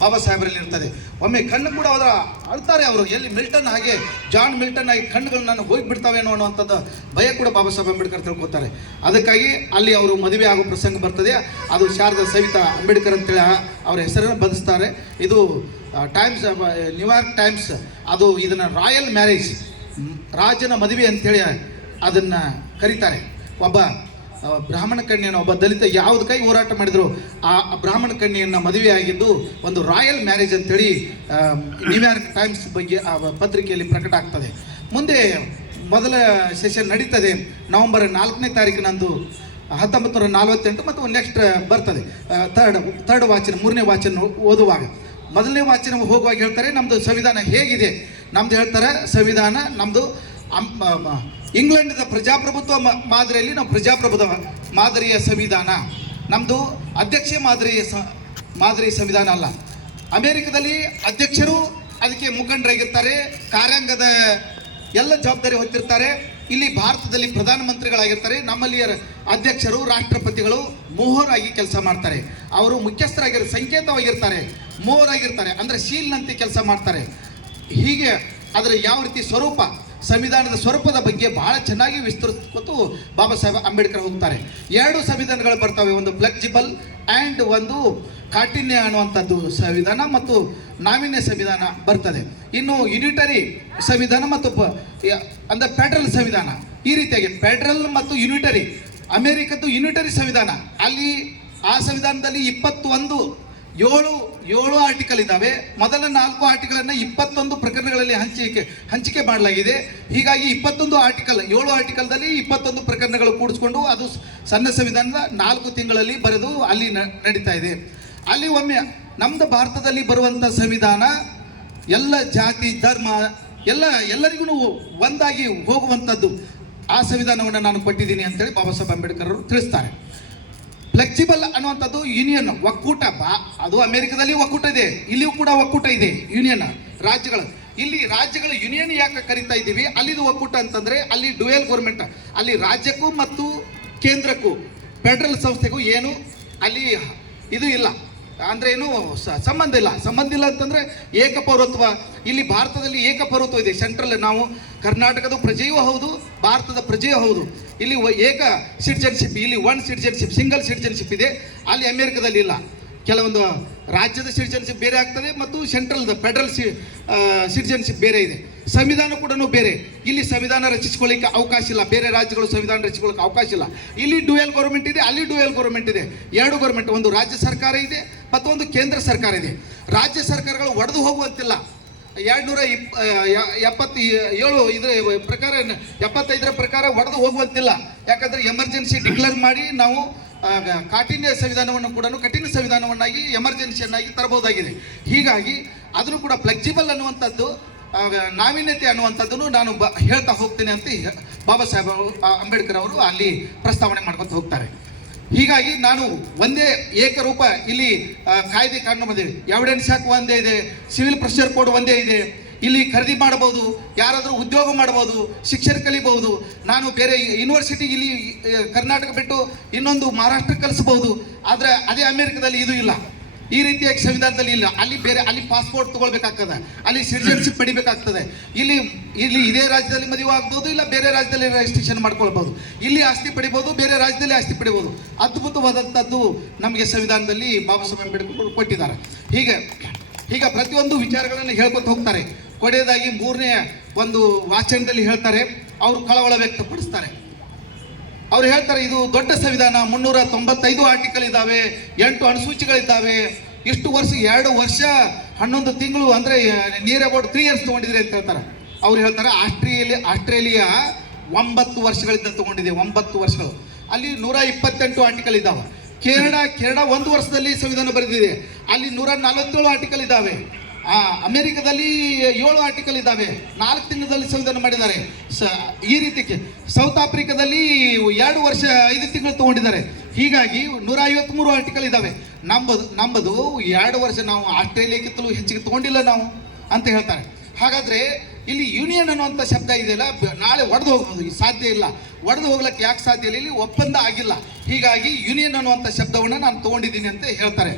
ಬಾಬಾ ಸಾಹೇಬರಲ್ಲಿ ಇರ್ತದೆ. ಒಮ್ಮೆ ಕಣ್ಣು ಕೂಡ ಹೋದ್ರೆ ಅಳ್ತಾರೆ ಅವರು. ಎಲ್ಲಿ ಮಿಲ್ಟನ್ ಹಾಗೆ ಜಾನ್ ಮಿಲ್ಟನ್ ಆಗಿ ಕಣ್ಣುಗಳು ನಾನು ಹೋಗಿಬಿಡ್ತಾವೇನೋ ಅನ್ನುವಂಥದ್ದು ಭಯ ಕೂಡ ಬಾಬಾ ಸಾಹೇಬ್ ಅಂಬೇಡ್ಕರ್ ತಿಳ್ಕೊತಾರೆ. ಅದಕ್ಕಾಗಿ ಅಲ್ಲಿ ಅವರು ಮದುವೆ ಆಗೋ ಪ್ರಸಂಗ ಬರ್ತದೆ. ಅದು ಶಾರದಾ ಸವಿತಾ ಅಂಬೇಡ್ಕರ್ ಅಂತೇಳಿ ಅವರ ಹೆಸರನ್ನು ಬದಲಿಸ್ತಾರೆ. ಇದು ಟೈಮ್ಸ್, ನ್ಯೂಯಾರ್ಕ್ ಟೈಮ್ಸ್ ಅದು ಇದನ್ನು ರಾಯಲ್ ಮ್ಯಾರೇಜ್, ರಾಜನ ಮದುವೆ ಅಂಥೇಳಿ ಅದನ್ನು ಕರೀತಾರೆ. ಒಬ್ಬ ಬ್ರಾಹ್ಮಣ ಕನ್ಯೆಯನ್ನು, ಒಬ್ಬ ದಲಿತ ಯಾವ್ದು ಕೈ ಹೋರಾಟ ಮಾಡಿದ್ರು ಆ ಬ್ರಾಹ್ಮಣ ಕನ್ಯೆಯನ್ನು ಮದುವೆ ಆಗಿದ್ದು ಒಂದು ರಾಯಲ್ ಮ್ಯಾರೇಜ್ ಅಂತೇಳಿ ನ್ಯೂಯಾರ್ಕ್ ಟೈಮ್ಸ್ ಬಗ್ಗೆ ಆ ಪತ್ರಿಕೆಯಲ್ಲಿ ಪ್ರಕಟ ಆಗ್ತದೆ. ಮುಂದೆ ಮೊದಲ ಸೆಷನ್ ನಡೀತದೆ ನವೆಂಬರ್ 4ನೇ ತಾರೀಕಿನಂದು 1948 ಮತ್ತು ನೆಕ್ಸ್ಟ್ ಬರ್ತದೆ ಥರ್ಡ್ ವಾಚನ, 3ನೇ ವಾಚನ ಓದುವಾಗ. ಮೊದಲನೇ ವಾಚನ ಹೋಗುವಾಗ ಹೇಳ್ತಾರೆ ನಮ್ಮದು ಸಂವಿಧಾನ ಹೇಗಿದೆ. ನಮ್ದು ಹೇಳ್ತಾರೆ ಸಂವಿಧಾನ ನಮ್ಮದು ಇಂಗ್ಲೆಂಡ್ದ ಪ್ರಜಾಪ್ರಭುತ್ವ ಮಾದರಿಯಲ್ಲಿ ನಾವು ಪ್ರಜಾಪ್ರಭುತ್ವ ಮಾದರಿಯ ಸಂವಿಧಾನ. ನಮ್ಮದು ಅಧ್ಯಕ್ಷ ಮಾದರಿ ಸಂವಿಧಾನ ಅಲ್ಲ. ಅಮೇರಿಕದಲ್ಲಿ ಅಧ್ಯಕ್ಷರು ಅದಕ್ಕೆ ಮುಖಂಡರಾಗಿರ್ತಾರೆ, ಕಾರ್ಯಾಂಗದ ಎಲ್ಲ ಜವಾಬ್ದಾರಿ ಹೊತ್ತಿರ್ತಾರೆ. ಇಲ್ಲಿ ಭಾರತದಲ್ಲಿ ಪ್ರಧಾನಮಂತ್ರಿಗಳಾಗಿರ್ತಾರೆ. ನಮ್ಮಲ್ಲಿ ಅಧ್ಯಕ್ಷರು, ರಾಷ್ಟ್ರಪತಿಗಳು ಮೋಹರಾಗಿ ಕೆಲಸ ಮಾಡ್ತಾರೆ. ಅವರು ಸಂಕೇತವಾಗಿರ್ತಾರೆ, ಮೋಹರಾಗಿರ್ತಾರೆ, ಅಂದರೆ ಶೀಲ್ನಂತೆ ಕೆಲಸ ಮಾಡ್ತಾರೆ. ಹೀಗೆ ಅದರ ಯಾವ ರೀತಿ ಸ್ವರೂಪ, ಸಂವಿಧಾನದ ಸ್ವರೂಪದ ಬಗ್ಗೆ ಬಹಳ ಚೆನ್ನಾಗಿ ವಿಸ್ತರಿಸ್ಕೊತು ಬಾಬಾ ಸಾಹೇಬ್ ಅಂಬೇಡ್ಕರ್ ಹೋಗ್ತಾರೆ. 2 ಸಂವಿಧಾನಗಳು ಬರ್ತವೆ, ಒಂದು ಫ್ಲೆಕ್ಸಿಬಲ್ ಆ್ಯಂಡ್ ಒಂದು ಕಾಠಿಣ್ಯ ಅನ್ನುವಂಥದ್ದು ಸಂವಿಧಾನ ಮತ್ತು ನಾವೀನ್ಯ ಸಂವಿಧಾನ ಬರ್ತದೆ. ಇನ್ನು ಯುನಿಟರಿ ಸಂವಿಧಾನ ಮತ್ತು ಅಂದರೆ ಫೆಡರಲ್ ಸಂವಿಧಾನ. ಈ ರೀತಿಯಾಗಿ ಫೆಡರಲ್ ಮತ್ತು ಯುನಿಟರಿ. ಅಮೇರಿಕದ್ದು ಯುನಿಟರಿ ಸಂವಿಧಾನ, ಅಲ್ಲಿ ಆ ಸಂವಿಧಾನದಲ್ಲಿ 21/7 7 ಆರ್ಟಿಕಲ್ ಇದ್ದಾವೆ. ಮೊದಲ 4 ಆರ್ಟಿಕಲನ್ನು 21 ಪ್ರಕರಣಗಳಲ್ಲಿ ಹಂಚಿಕೆ ಮಾಡಲಾಗಿದೆ. ಹೀಗಾಗಿ 21 ಆರ್ಟಿಕಲ್ 7 ಆರ್ಟಿಕಲ್ದಲ್ಲಿ 21 ಪ್ರಕರಣಗಳು ಕೂಡಿಸ್ಕೊಂಡು ಅದು ಸಣ್ಣ ಸಂವಿಧಾನದ 4 ತಿಂಗಳಲ್ಲಿ ಬರೆದು ಅಲ್ಲಿ ನಡೀತಾ ಇದೆ. ಅಲ್ಲಿ ಒಮ್ಮೆ ನಮ್ದು ಭಾರತದಲ್ಲಿ ಬರುವಂಥ ಸಂವಿಧಾನ ಎಲ್ಲ ಜಾತಿ ಧರ್ಮ ಎಲ್ಲರಿಗೂ ಒಂದಾಗಿ ಹೋಗುವಂಥದ್ದು. ಆ ಸಂವಿಧಾನವನ್ನು ನಾನು ಕೊಟ್ಟಿದ್ದೀನಿ ಅಂತೇಳಿ ಬಾಬಾ ಸಾಹೇಬ್ ಅಂಬೇಡ್ಕರ್ ಅವರು ತಿಳಿಸ್ತಾರೆ. ಫ್ಲೆಕ್ಸಿಬಲ್ ಅನ್ನುವಂಥದ್ದು ಯೂನಿಯನ್ ಒಕ್ಕೂಟ. ಅದು ಅಮೆರಿಕದಲ್ಲಿ ಒಕ್ಕೂಟ ಇದೆ, ಇಲ್ಲಿಯೂ ಕೂಡ ಒಕ್ಕೂಟ ಇದೆ ಯೂನಿಯನ್ ರಾಜ್ಯಗಳು. ಇಲ್ಲಿ ರಾಜ್ಯಗಳ ಯೂನಿಯನ್ ಯಾಕೆ ಕರಿತಾ ಇದ್ದೀವಿ, ಅಲ್ಲಿದು ಒಕ್ಕೂಟ ಅಂತಂದರೆ ಅಲ್ಲಿ ಡ್ಯುಯಲ್ ಗೌರ್ಮೆಂಟ್, ಅಲ್ಲಿ ರಾಜ್ಯಕ್ಕೂ ಮತ್ತು ಕೇಂದ್ರಕ್ಕೂ ಫೆಡರಲ್ ಸಂಸ್ಥೆಗೂ ಏನು ಅಲ್ಲಿ ಇದು ಇಲ್ಲ, ಅಂದರೆ ಏನು ಸಂಬಂಧ ಇಲ್ಲ ಅಂತಂದರೆ ಏಕಪೌರತ್ವ. ಇಲ್ಲಿ ಭಾರತದಲ್ಲಿ ಏಕಪೌರತ್ವ ಇದೆ. ಸೆಂಟ್ರಲ್ ನಾವು ಕರ್ನಾಟಕದ ಪ್ರಜೆಯೂ ಹೌದು, ಭಾರತದ ಪ್ರಜೆಯೂ ಹೌದು. ಇಲ್ಲಿ ಏಕ ಸಿಟಿಜನ್ಶಿಪ್, ಇಲ್ಲಿ 1 ಸಿಟಿಜನ್ಶಿಪ್, ಸಿಂಗಲ್ ಸಿಟಿಜನ್ಶಿಪ್ ಇದೆ. ಅಲ್ಲಿ ಅಮೆರಿಕದಲ್ಲಿ ಇಲ್ಲ. ಕೆಲವೊಂದು ರಾಜ್ಯದ ಸಿಟಿಜನ್ಶಿಪ್ ಬೇರೆ ಆಗ್ತದೆ ಮತ್ತು ಸೆಂಟ್ರಲ್ದ ಫೆಡರಲ್ ಸಿಟಿಜನ್ಶಿಪ್ ಬೇರೆ ಇದೆ. ಸಂವಿಧಾನ ಕೂಡ ಬೇರೆ. ಇಲ್ಲಿ ಸಂವಿಧಾನ ರಚಿಸ್ಕೊಳ್ಳಿಕ್ಕೆ ಅವಕಾಶ ಇಲ್ಲ, ಬೇರೆ ರಾಜ್ಯಗಳು ಸಂವಿಧಾನ ರಚಿಸ್ಕೊಳ್ಳಿಕ್ಕೆ ಅವಕಾಶ ಇಲ್ಲ. ಇಲ್ಲಿ ಡ್ಯುಯಲ್ ಗೌರ್ಮೆಂಟ್ ಇದೆ, ಅಲ್ಲಿ ಡ್ಯುಯಲ್ ಗೌರ್ಮೆಂಟ್ ಇದೆ. 2 ಗೌರ್ಮೆಂಟ್, ಒಂದು ರಾಜ್ಯ ಸರ್ಕಾರ ಇದೆ ಮತ್ತು ಒಂದು ಕೇಂದ್ರ ಸರ್ಕಾರ ಇದೆ. ರಾಜ್ಯ ಸರ್ಕಾರಗಳು ಒಡೆದು ಹೋಗುವಂತಿಲ್ಲ. 277 ಇದರ ಪ್ರಕಾರ 75ರ ಪ್ರಕಾರ ಒಡೆದು ಹೋಗುವಂತಿಲ್ಲ. ಯಾಕಂದರೆ ಎಮರ್ಜೆನ್ಸಿ ಡಿಕ್ಲೇರ್ ಮಾಡಿ ನಾವು ಕಾಠಿಣ್ಯ ಸಂವಿಧಾನವನ್ನು ಕೂಡ ಕಠಿಣ ಸಂವಿಧಾನವನ್ನಾಗಿ ಎಮರ್ಜೆನ್ಸಿಯನ್ನಾಗಿ ತರಬಹುದಾಗಿದೆ. ಹೀಗಾಗಿ ಅದನ್ನು ಕೂಡ ಫ್ಲೆಕ್ಸಿಬಲ್ ಅನ್ನುವಂಥದ್ದು, ನಾವೀನ್ಯತೆ ಅನ್ನುವಂಥದ್ದನ್ನು ನಾನು ಹೇಳ್ತಾ ಹೋಗ್ತೇನೆ ಅಂತ ಬಾಬಾ ಸಾಹೇಬ್ ಅಂಬೇಡ್ಕರ್ ಅವರು ಅಲ್ಲಿ ಪ್ರಸ್ತಾವನೆ ಮಾಡ್ಕೊತ ಹೋಗ್ತಾರೆ. ಹೀಗಾಗಿ ನಾನು ಒಂದೇ ಏಕರೂಪ ಇಲ್ಲಿ ಕಾಯ್ದೆ ಕಾನೂನು ಬಂದಿದೆ. ಎವಿಡೆನ್ಸ್ ಆಕ್ಟ್ ಒಂದೇ ಇದೆ, ಸಿವಿಲ್ ಪ್ರೊಸೀಜರ್ ಕೋಡ್ ಒಂದೇ ಇದೆ. ಇಲ್ಲಿ ಖರೀದಿ ಮಾಡಬಹುದು, ಯಾರಾದರೂ ಉದ್ಯೋಗ ಮಾಡಬಹುದು, ಶಿಕ್ಷಣ ಕಲಿಬಹುದು. ನಾನು ಬೇರೆ ಯೂನಿವರ್ಸಿಟಿ ಇಲ್ಲಿ ಕರ್ನಾಟಕ ಬಿಟ್ಟು ಇನ್ನೊಂದು ಮಹಾರಾಷ್ಟ್ರಕ್ಕೆ ಕಲಿಸಬಹುದು. ಆದರೆ ಅದೇ ಅಮೆರಿಕದಲ್ಲಿ ಇದು ಇಲ್ಲ, ಈ ರೀತಿಯಾಗಿ ಸಂವಿಧಾನದಲ್ಲಿ ಇಲ್ಲ. ಅಲ್ಲಿ ಬೇರೆ, ಅಲ್ಲಿ ಪಾಸ್ಪೋರ್ಟ್ ತೊಗೊಳ್ಬೇಕಾಗ್ತದೆ, ಅಲ್ಲಿ ಸಿಟಿಜನ್ಶಿಪ್ ಪಡಿಬೇಕಾಗ್ತದೆ. ಇಲ್ಲಿ ಇದೇ ರಾಜ್ಯದಲ್ಲಿ ಮದುವೆ ಆಗ್ಬೋದು, ಇಲ್ಲ ಬೇರೆ ರಾಜ್ಯದಲ್ಲಿ ರಿಜಿಸ್ಟ್ರೇಷನ್ ಮಾಡ್ಕೊಳ್ಬೋದು. ಇಲ್ಲಿ ಆಸ್ತಿ ಪಡಿಬೋದು, ಬೇರೆ ರಾಜ್ಯದಲ್ಲಿ ಆಸ್ತಿ ಪಡಿಬೋದು. ಅದ್ಭುತವಾದಂಥದ್ದು ನಮಗೆ ಸಂವಿಧಾನದಲ್ಲಿ ಬಾಬಾ ಸಾಹೇಬ್ ಅಂಬೇಡ್ಕರ್ ಕೊಟ್ಟಿದ್ದಾರೆ. ಹೀಗೆ ಪ್ರತಿಯೊಂದು ವಿಚಾರಗಳನ್ನು ಹೇಳ್ಕೊತ ಹೋಗ್ತಾರೆ. ಕೊನೆಯದಾಗಿ 3ನೇ ಒಂದು ವಾಚನದಲ್ಲಿ ಹೇಳ್ತಾರೆ, ಅವರು ಕಳವಳ ವ್ಯಕ್ತಪಡಿಸ್ತಾರೆ. ಅವ್ರು ಹೇಳ್ತಾರೆ, ಇದು ದೊಡ್ಡ ಸಂವಿಧಾನ, 395 ಆರ್ಟಿಕಲ್ ಇದ್ದಾವೆ, 8 ಅನುಸೂಚಿಗಳಿದ್ದಾವೆ. ಇಷ್ಟು ವರ್ಷ 2 ವರ್ಷ 11 ತಿಂಗಳು ಅಂದರೆ ನಿಯರ್ ಅಬೌಟ್ 3 ಇಯರ್ಸ್ ತೊಗೊಂಡಿದ್ರೆ ಅಂತ ಹೇಳ್ತಾರೆ. ಅವ್ರು ಹೇಳ್ತಾರೆ ಆಸ್ಟ್ರೇಲಿಯಾ 9 ವರ್ಷಗಳಿಂದ ತೊಗೊಂಡಿದೆ, 9 ವರ್ಷಗಳು. ಅಲ್ಲಿ 128 ಆರ್ಟಿಕಲ್ ಇದ್ದಾವೆ. ಕೇರಳ 1 ವರ್ಷದಲ್ಲಿ ಸಂವಿಧಾನ ಬರೆದಿದೆ, ಅಲ್ಲಿ 147 ಆರ್ಟಿಕಲ್ ಇದ್ದಾವೆ. ಅಮೆರಿಕದಲ್ಲಿ 7 ಆರ್ಟಿಕಲ್ ಇದ್ದಾವೆ, 4 ತಿಂಗಳಲ್ಲಿ ಸಂವಿಧಾನ ಮಾಡಿದ್ದಾರೆ. ಈ ರೀತಿ ಸೌತ್ ಆಫ್ರಿಕಾದಲ್ಲಿ 2 ವರ್ಷ 5 ತಿಂಗಳು ತೊಗೊಂಡಿದ್ದಾರೆ. ಹೀಗಾಗಿ 153 ಆರ್ಟಿಕಲ್ ಇದ್ದಾವೆ. ನಮ್ಮದು 2 ವರ್ಷ, ನಾವು ಆಸ್ಟ್ರೇಲಿಯಾಕ್ಕಿಂತಲೂ ಹೆಚ್ಚಿಗೆ ತೊಗೊಂಡಿಲ್ಲ ನಾವು ಅಂತ ಹೇಳ್ತಾರೆ. ಹಾಗಾದರೆ ಇಲ್ಲಿ ಯೂನಿಯನ್ ಅನ್ನುವಂಥ ಶಬ್ದ ಇದೆಯಲ್ಲ, ನಾಳೆ ಒಡೆದು ಹೋಗ್ಬೋದು, ಸಾಧ್ಯ ಇಲ್ಲ. ಒಡೆದು ಹೋಗ್ಲಿಕ್ಕೆ ಯಾಕೆ ಸಾಧ್ಯ ಇಲ್ಲ, ಇಲ್ಲಿ ಒಪ್ಪಂದ ಆಗಿಲ್ಲ. ಹೀಗಾಗಿ ಯೂನಿಯನ್ ಅನ್ನುವಂಥ ಶಬ್ದವನ್ನು ನಾನು ತೊಗೊಂಡಿದ್ದೀನಿ ಅಂತ ಹೇಳ್ತಾರೆ.